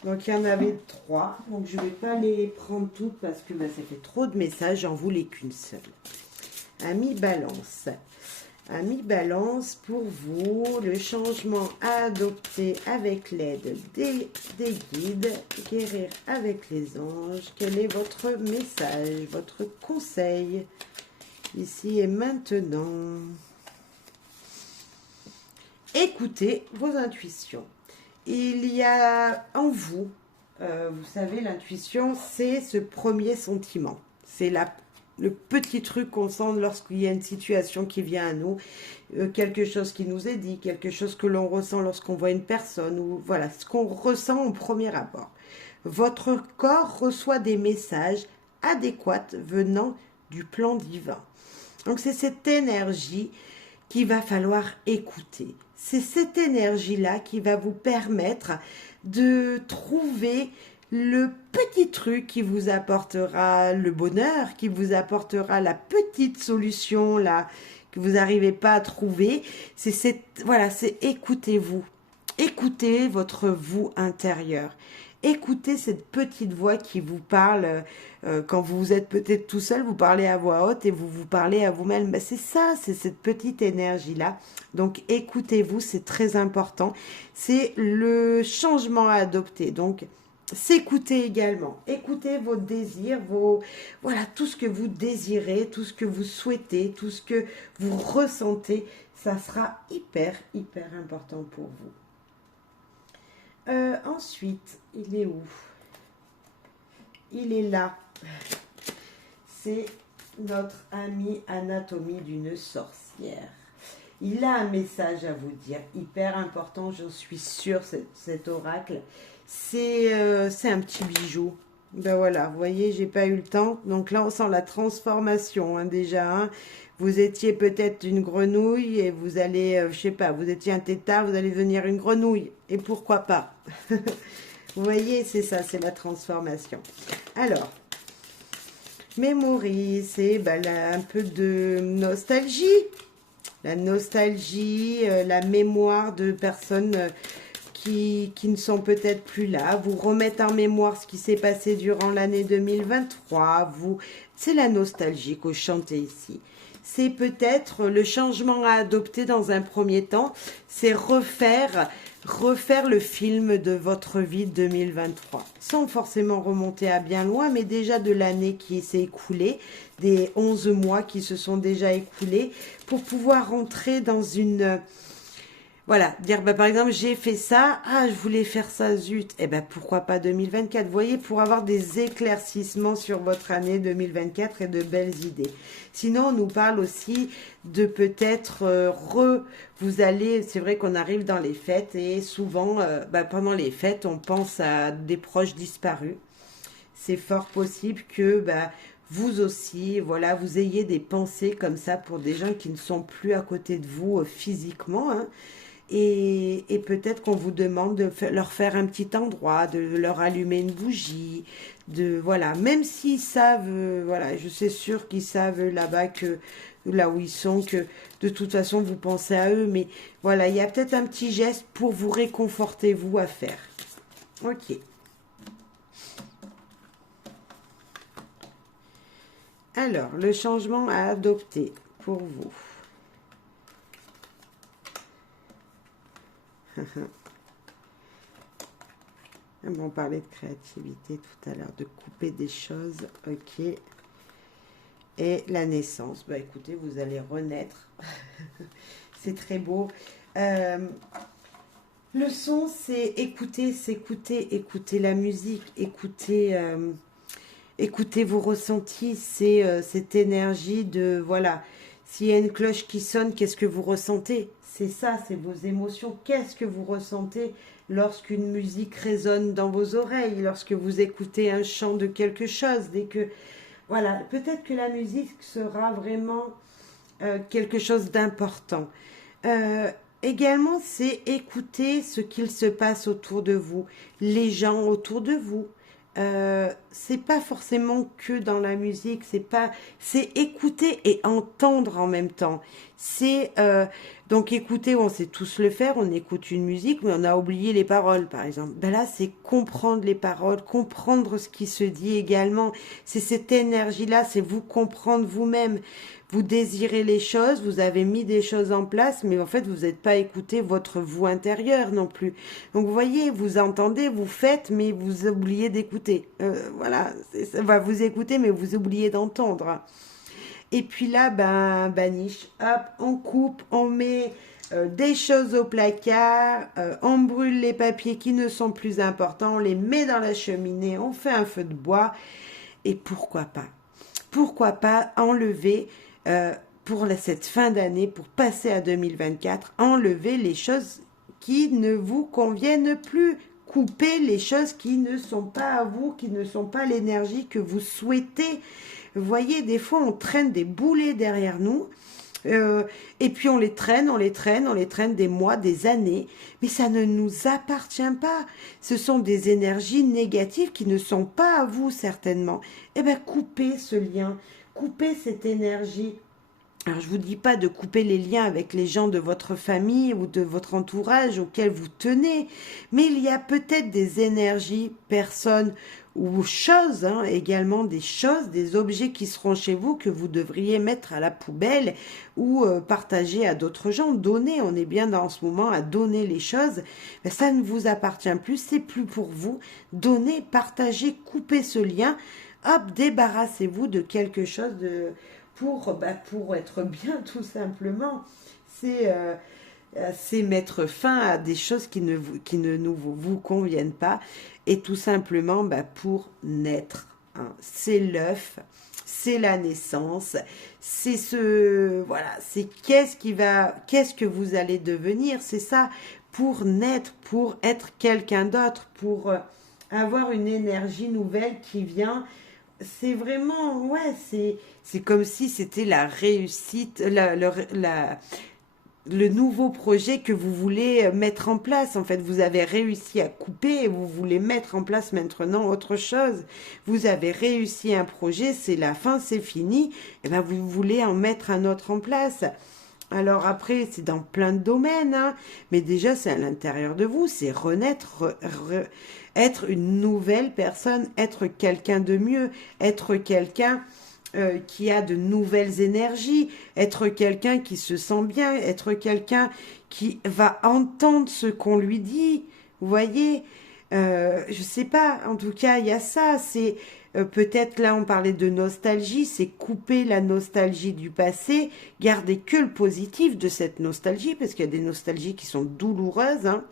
Donc il y en avait 3, donc je ne vais pas les prendre toutes parce que ben, ça fait trop de messages, j'en voulais qu'une seule. Ami Balance. Ami Balance, pour vous, le changement à adopter avec l'aide des guides, guérir avec les anges. Quel est votre message, votre conseil, ici et maintenant? Écoutez vos intuitions. Il y a en vous, vous savez, l'intuition, c'est ce premier sentiment. C'est le petit truc qu'on sent lorsqu'il y a une situation qui vient à nous, quelque chose qui nous est dit, quelque chose que l'on ressent lorsqu'on voit une personne, ou voilà, ce qu'on ressent au premier abord. Votre corps reçoit des messages adéquats venant du plan divin. Donc c'est cette énergie qu'il va falloir écouter. C'est cette énergie-là qui va vous permettre de trouver le petit truc qui vous apportera le bonheur, qui vous apportera la petite solution là que vous n'arrivez pas à trouver. C'est écoutez-vous. Écoutez votre vous intérieur. Écoutez cette petite voix qui vous parle quand vous êtes peut-être tout seul, vous parlez à voix haute et vous vous parlez à vous-même. Ben, c'est ça, c'est cette petite énergie-là. Donc écoutez-vous, c'est très important. C'est le changement à adopter. Donc s'écouter également. Écoutez vos désirs, voilà, tout ce que vous désirez, tout ce que vous souhaitez, tout ce que vous ressentez. Ça sera hyper, hyper important pour vous. Ensuite, il est où? Il est là. C'est notre ami Anatomie d'une sorcière. Il a un message à vous dire, hyper important, j'en suis sûre, cet oracle. C'est un petit bijou. Ben voilà, vous voyez, j'ai pas eu le temps. Donc là, on sent la transformation déjà. Hein. Vous étiez peut-être une grenouille et vous allez, je sais pas, vous étiez un tétard, vous allez devenir une grenouille. Et pourquoi pas? Vous voyez, c'est ça, c'est la transformation. Alors, mémorise, c'est ben, un peu de nostalgie. La nostalgie, la mémoire de personnes qui ne sont peut-être plus là. Vous remettre en mémoire ce qui s'est passé durant l'année 2023. C'est la nostalgie que vous chantez ici. C'est peut-être le changement à adopter dans un premier temps. C'est refaire le film de votre vie 2023. Sans forcément remonter à bien loin, mais déjà de l'année qui s'est écoulée, des 11 mois qui se sont déjà écoulés, pour pouvoir rentrer dans une... Voilà, dire bah, par exemple j'ai fait ça, ah je voulais faire ça, zut, et ben pourquoi pas 2024, vous voyez, pour avoir des éclaircissements sur votre année 2024 et de belles idées. Sinon on nous parle aussi de peut-être vous allez, c'est vrai qu'on arrive dans les fêtes et souvent pendant les fêtes on pense à des proches disparus. C'est fort possible que vous aussi, voilà, vous ayez des pensées comme ça pour des gens qui ne sont plus à côté de vous physiquement, hein. Et peut-être qu'on vous demande de leur faire un petit endroit, de leur allumer une bougie, voilà, même s'ils savent, voilà, je suis sûre qu'ils savent là-bas que là où ils sont, que de toute façon vous pensez à eux, mais voilà, il y a peut-être un petit geste pour vous réconforter vous à faire. Ok. Alors, le changement à adopter pour vous. On parlait de créativité tout à l'heure, de couper des choses. Ok. et la naissance. Bah écoutez, vous allez renaître. C'est très beau. Euh, le son, c'est écouter, s'écouter, écouter la musique, écouter, écouter vos ressentis. C'est cette énergie de, voilà, s'il y a une cloche qui sonne, qu'est-ce que vous ressentez? C'est ça, c'est vos émotions. Qu'est-ce que vous ressentez lorsqu'une musique résonne dans vos oreilles, lorsque vous écoutez un chant de quelque chose, dès que, voilà, peut-être que la musique sera vraiment quelque chose d'important. Euh, Également, c'est écouter ce qu'il se passe autour de vous, les gens autour de vous. C'est pas forcément que dans la musique, c'est écouter et entendre en même temps. C'est donc écouter, on sait tous le faire, on écoute une musique, mais on a oublié les paroles, par exemple. Ben là, c'est comprendre les paroles, comprendre ce qui se dit également. C'est cette énergie-là, c'est vous comprendre vous-même. Vous désirez les choses, vous avez mis des choses en place, mais en fait, vous n'êtes pas écouté votre vous intérieur non plus. Donc, vous voyez, vous entendez, vous faites, mais vous oubliez d'écouter. Voilà, ça va vous écouter, mais vous oubliez d'entendre. Et puis là, ben, baniche, hop, on coupe, on met des choses au placard, on brûle les papiers qui ne sont plus importants, on les met dans la cheminée, on fait un feu de bois, et pourquoi pas enlever pour cette fin d'année, pour passer à 2024, enlever les choses qui ne vous conviennent plus. Couper les choses qui ne sont pas à vous, qui ne sont pas l'énergie que vous souhaitez. Vous voyez, des fois, on traîne des boulets derrière nous. Et puis on les traîne, on les traîne, on les traîne des mois, des années, mais ça ne nous appartient pas. Ce sont des énergies négatives qui ne sont pas à vous certainement. Eh bien, coupez ce lien, coupez cette énergie. Alors, je ne vous dis pas de couper les liens avec les gens de votre famille ou de votre entourage auquel vous tenez, mais il y a peut-être des énergies, personnes ou choses, hein, également des choses, des objets qui seront chez vous que vous devriez mettre à la poubelle ou partager à d'autres gens, donner. On est bien dans ce moment à donner les choses. Mais ça ne vous appartient plus, c'est plus pour vous. Donnez, partagez, coupez ce lien. Hop, débarrassez-vous de quelque chose pour être bien tout simplement. C'est mettre fin à des choses qui ne vous conviennent pas et tout simplement pour naître. Hein. C'est l'œuf, c'est la naissance, c'est c'est qu'est-ce que vous allez devenir, c'est ça, pour naître, pour être quelqu'un d'autre, pour avoir une énergie nouvelle qui vient. C'est vraiment, ouais, c'est comme si c'était la réussite, le nouveau projet que vous voulez mettre en place. En fait, vous avez réussi à couper et vous voulez mettre en place maintenant autre chose. Vous avez réussi un projet, c'est la fin, c'est fini. Et bien, vous voulez en mettre un autre en place. Alors après, c'est dans plein de domaines, hein, mais déjà, c'est à l'intérieur de vous, c'est renaître, être une nouvelle personne, être quelqu'un de mieux, être quelqu'un qui a de nouvelles énergies, être quelqu'un qui se sent bien, être quelqu'un qui va entendre ce qu'on lui dit. Vous voyez, je sais pas, en tout cas, il y a ça, c'est peut-être là on parlait de nostalgie, c'est couper la nostalgie du passé, garder que le positif de cette nostalgie, parce qu'il y a des nostalgies qui sont douloureuses, hein.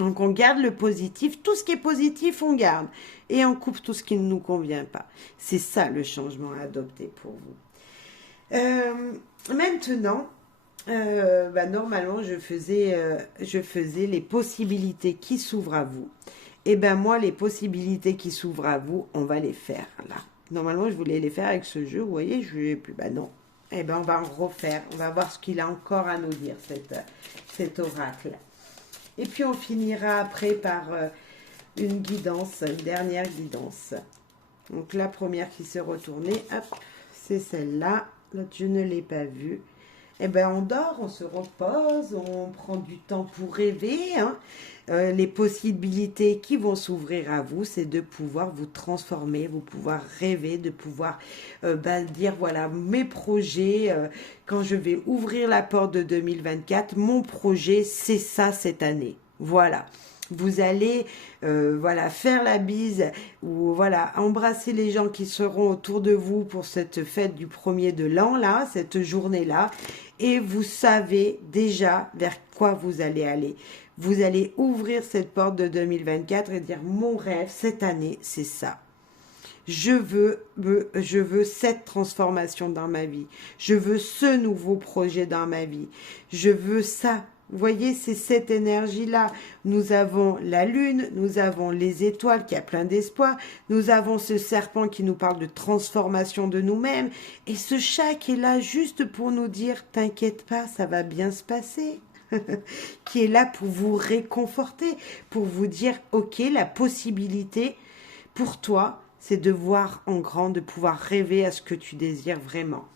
Donc on garde le positif, tout ce qui est positif on garde, et on coupe tout ce qui ne nous convient pas. C'est ça le changement à adopter pour vous. Maintenant, normalement je faisais les possibilités qui s'ouvrent à vous. Et ben moi, les possibilités qui s'ouvrent à vous, on va les faire là. Normalement, je voulais les faire avec ce jeu, vous voyez, je ne plus. Ben non. Et ben on va en refaire. On va voir ce qu'il a encore à nous dire, cet oracle. Et puis on finira après par une guidance, une dernière guidance. Donc la première qui s'est retournée, hop, c'est celle-là. L'autre, je ne l'ai pas vue. Eh bien, on dort, on se repose, on prend du temps pour rêver. Hein. Les possibilités qui vont s'ouvrir à vous, c'est de pouvoir vous transformer, vous pouvoir rêver, de pouvoir dire, voilà, mes projets, quand je vais ouvrir la porte de 2024, mon projet, c'est ça cette année. Voilà. Vous allez voilà, faire la bise ou voilà, embrasser les gens qui seront autour de vous pour cette fête du 1er de l'an, là, cette journée-là. Et vous savez déjà vers quoi vous allez aller. Vous allez ouvrir cette porte de 2024 et dire, mon rêve cette année, c'est ça. Je veux cette transformation dans ma vie. Je veux ce nouveau projet dans ma vie. Je veux ça. Vous voyez, c'est cette énergie-là. Nous avons la lune, nous avons les étoiles qui a plein d'espoir, nous avons ce serpent qui nous parle de transformation de nous-mêmes, et ce chat qui est là juste pour nous dire, t'inquiète pas, ça va bien se passer. Qui est là pour vous réconforter, pour vous dire, ok, la possibilité pour toi, c'est de voir en grand, de pouvoir rêver à ce que tu désires vraiment.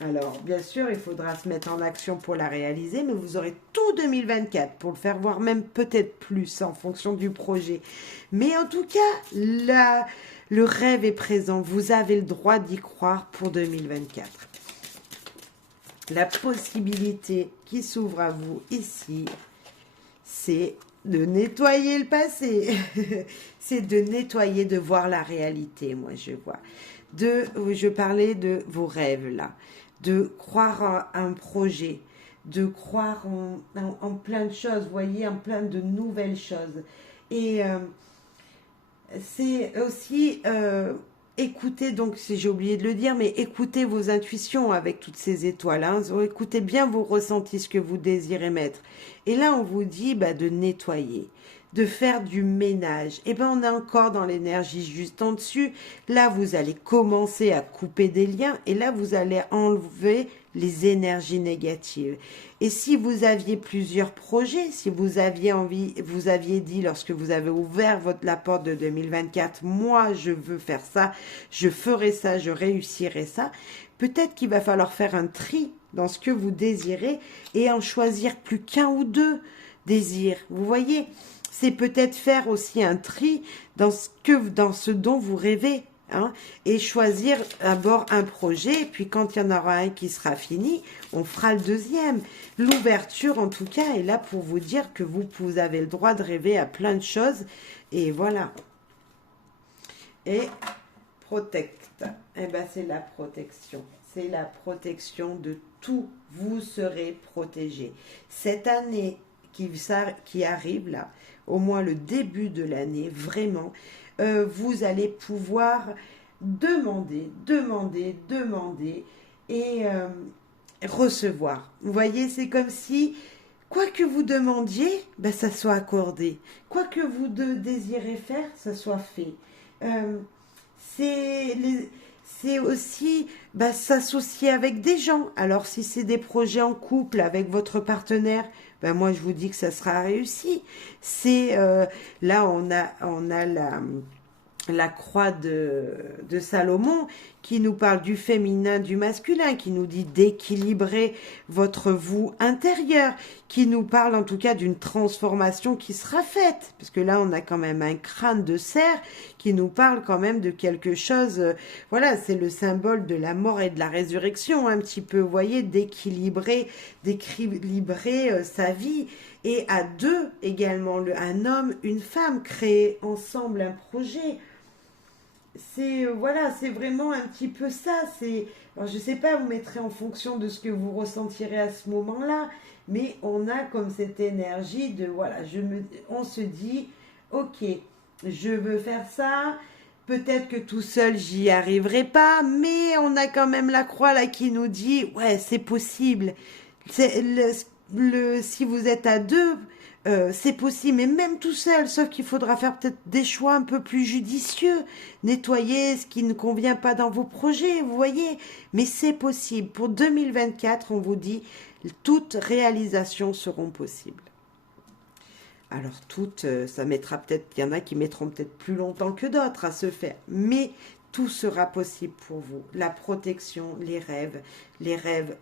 Alors, bien sûr, il faudra se mettre en action pour la réaliser, mais vous aurez tout 2024 pour le faire voir, même peut-être plus en fonction du projet. Mais en tout cas, le rêve est présent. Vous avez le droit d'y croire pour 2024. La possibilité qui s'ouvre à vous ici, c'est de nettoyer le passé. C'est de nettoyer, de voir la réalité, moi je vois. Je parlais de vos rêves là, de croire à un projet, de croire en plein de choses, vous voyez, en plein de nouvelles choses. Et c'est aussi écoutez, donc si j'ai oublié de le dire, mais écoutez vos intuitions avec toutes ces étoiles, hein. Écoutez bien vos ressentis, ce que vous désirez mettre. Et là, on vous dit de nettoyer, de faire du ménage. Et ben, on est encore dans l'énergie juste en dessus. Là, vous allez commencer à couper des liens et là, vous allez enlever les énergies négatives. Et si vous aviez plusieurs projets, si vous aviez envie, vous aviez dit lorsque vous avez ouvert la porte de 2024, moi, je veux faire ça, je ferai ça, je réussirai ça, peut-être qu'il va falloir faire un tri dans ce que vous désirez et en choisir plus qu'un ou deux désirs. Vous voyez, c'est peut-être faire aussi un tri dans ce dont vous rêvez. Hein, et choisir d'abord un projet, et puis quand il y en aura un qui sera fini, on fera le deuxième. L'ouverture, en tout cas, est là pour vous dire que vous avez le droit de rêver à plein de choses, et voilà. Et protect, eh ben c'est la protection. C'est la protection de tout. Vous serez protégé. Cette année qui arrive là, au moins le début de l'année, vraiment, vous allez pouvoir demander et recevoir. Vous voyez, c'est comme si, quoi que vous demandiez, ça soit accordé. Quoi que vous désirez faire, ça soit fait. C'est aussi s'associer avec des gens. Alors, si c'est des projets en couple avec votre partenaire, moi, je vous dis que ça sera réussi. C'est là, on a la croix de Salomon qui nous parle du féminin, du masculin, qui nous dit d'équilibrer votre vous intérieur, qui nous parle en tout cas d'une transformation qui sera faite, parce que là on a quand même un crâne de cerf qui nous parle quand même de quelque chose, voilà, c'est le symbole de la mort et de la résurrection, un petit peu, vous voyez, d'équilibrer sa vie, et à deux également, un homme, une femme, créer ensemble un projet. C'est voilà, c'est vraiment un petit peu ça. Alors je sais pas, vous mettrez en fonction de ce que vous ressentirez à ce moment-là, mais on a comme cette énergie de voilà, on se dit, ok, je veux faire ça. Peut-être que tout seul j'y arriverai pas, mais on a quand même la croix là qui nous dit ouais, c'est possible. Si vous êtes à deux, c'est possible, mais même tout seul, sauf qu'il faudra faire peut-être des choix un peu plus judicieux, nettoyer ce qui ne convient pas dans vos projets, vous voyez, mais c'est possible. Pour 2024, on vous dit, toutes réalisations seront possibles. Alors toutes, ça mettra peut-être, il y en a qui mettront peut-être plus longtemps que d'autres à se faire, mais tout sera possible pour vous. La protection, les rêves,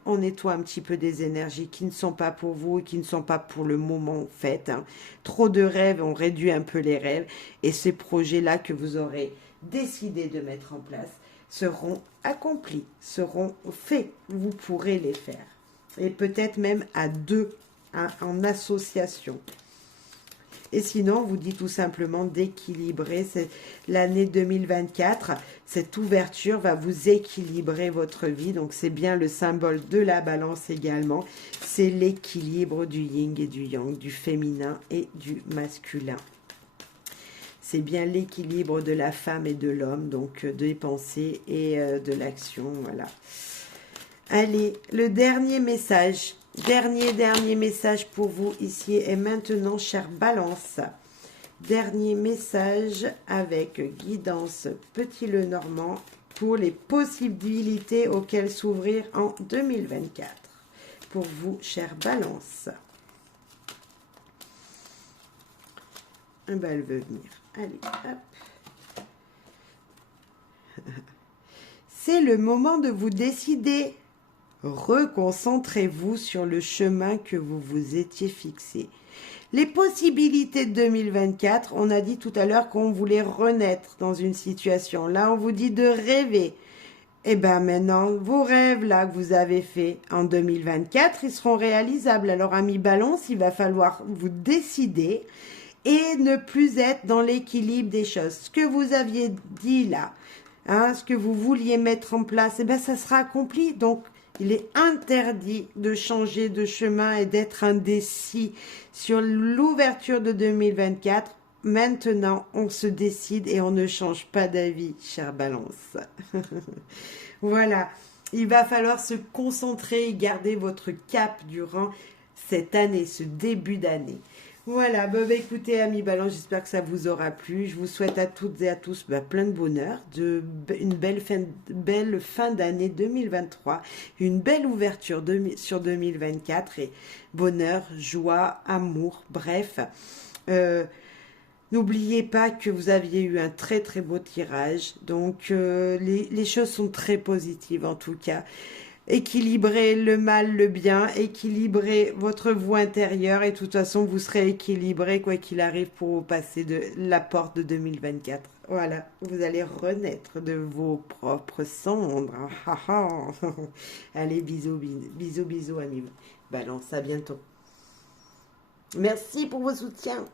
on nettoie un petit peu des énergies qui ne sont pas pour vous et qui ne sont pas pour le moment fait. Hein. Trop de rêves, on réduit un peu les rêves. Et ces projets-là que vous aurez décidé de mettre en place seront accomplis, seront faits. Vous pourrez les faire. Et peut-être même à deux, hein, en association. Et sinon, on vous dit tout simplement d'équilibrer l'année 2024. Cette ouverture va vous équilibrer votre vie. Donc, c'est bien le symbole de la balance également. C'est l'équilibre du yin et du yang, du féminin et du masculin. C'est bien l'équilibre de la femme et de l'homme, donc des pensées et de l'action, voilà. Allez, le dernier message. Dernier message pour vous ici et maintenant, chère Balance. Dernier message avec guidance Petit Lenormand pour les possibilités auxquelles s'ouvrir en 2024. Pour vous, chère Balance. Ben, elle veut venir. Allez, hop. C'est le moment de vous décider. Reconcentrez-vous sur le chemin que vous vous étiez fixé. Les possibilités de 2024, on a dit tout à l'heure qu'on voulait renaître dans une situation. Là, on vous dit de rêver. Et bien maintenant, vos rêves là que vous avez faits en 2024, ils seront réalisables. Alors, amis Balance, il va falloir vous décider et ne plus être dans l'équilibre des choses. Ce que vous aviez dit là, hein, ce que vous vouliez mettre en place, et bien ça sera accompli. Donc, il est interdit de changer de chemin et d'être indécis sur l'ouverture de 2024. Maintenant, on se décide et on ne change pas d'avis, chère Balance. Voilà, il va falloir se concentrer et garder votre cap durant cette année, ce début d'année. Voilà, écoutez, amis Balance, j'espère que ça vous aura plu. Je vous souhaite à toutes et à tous plein de bonheur, une belle fin d'année 2023, une belle ouverture sur 2024 et bonheur, joie, amour, bref. N'oubliez pas que vous aviez eu un très très beau tirage, donc les choses sont très positives en tout cas. Équilibrez le mal, le bien, équilibrez votre voie intérieure et de toute façon vous serez équilibré quoi qu'il arrive pour passer de la porte de 2024. Voilà, vous allez renaître de vos propres cendres. Allez, bisous, bisous, bisous, amis Balance, à bientôt. Merci pour vos soutiens.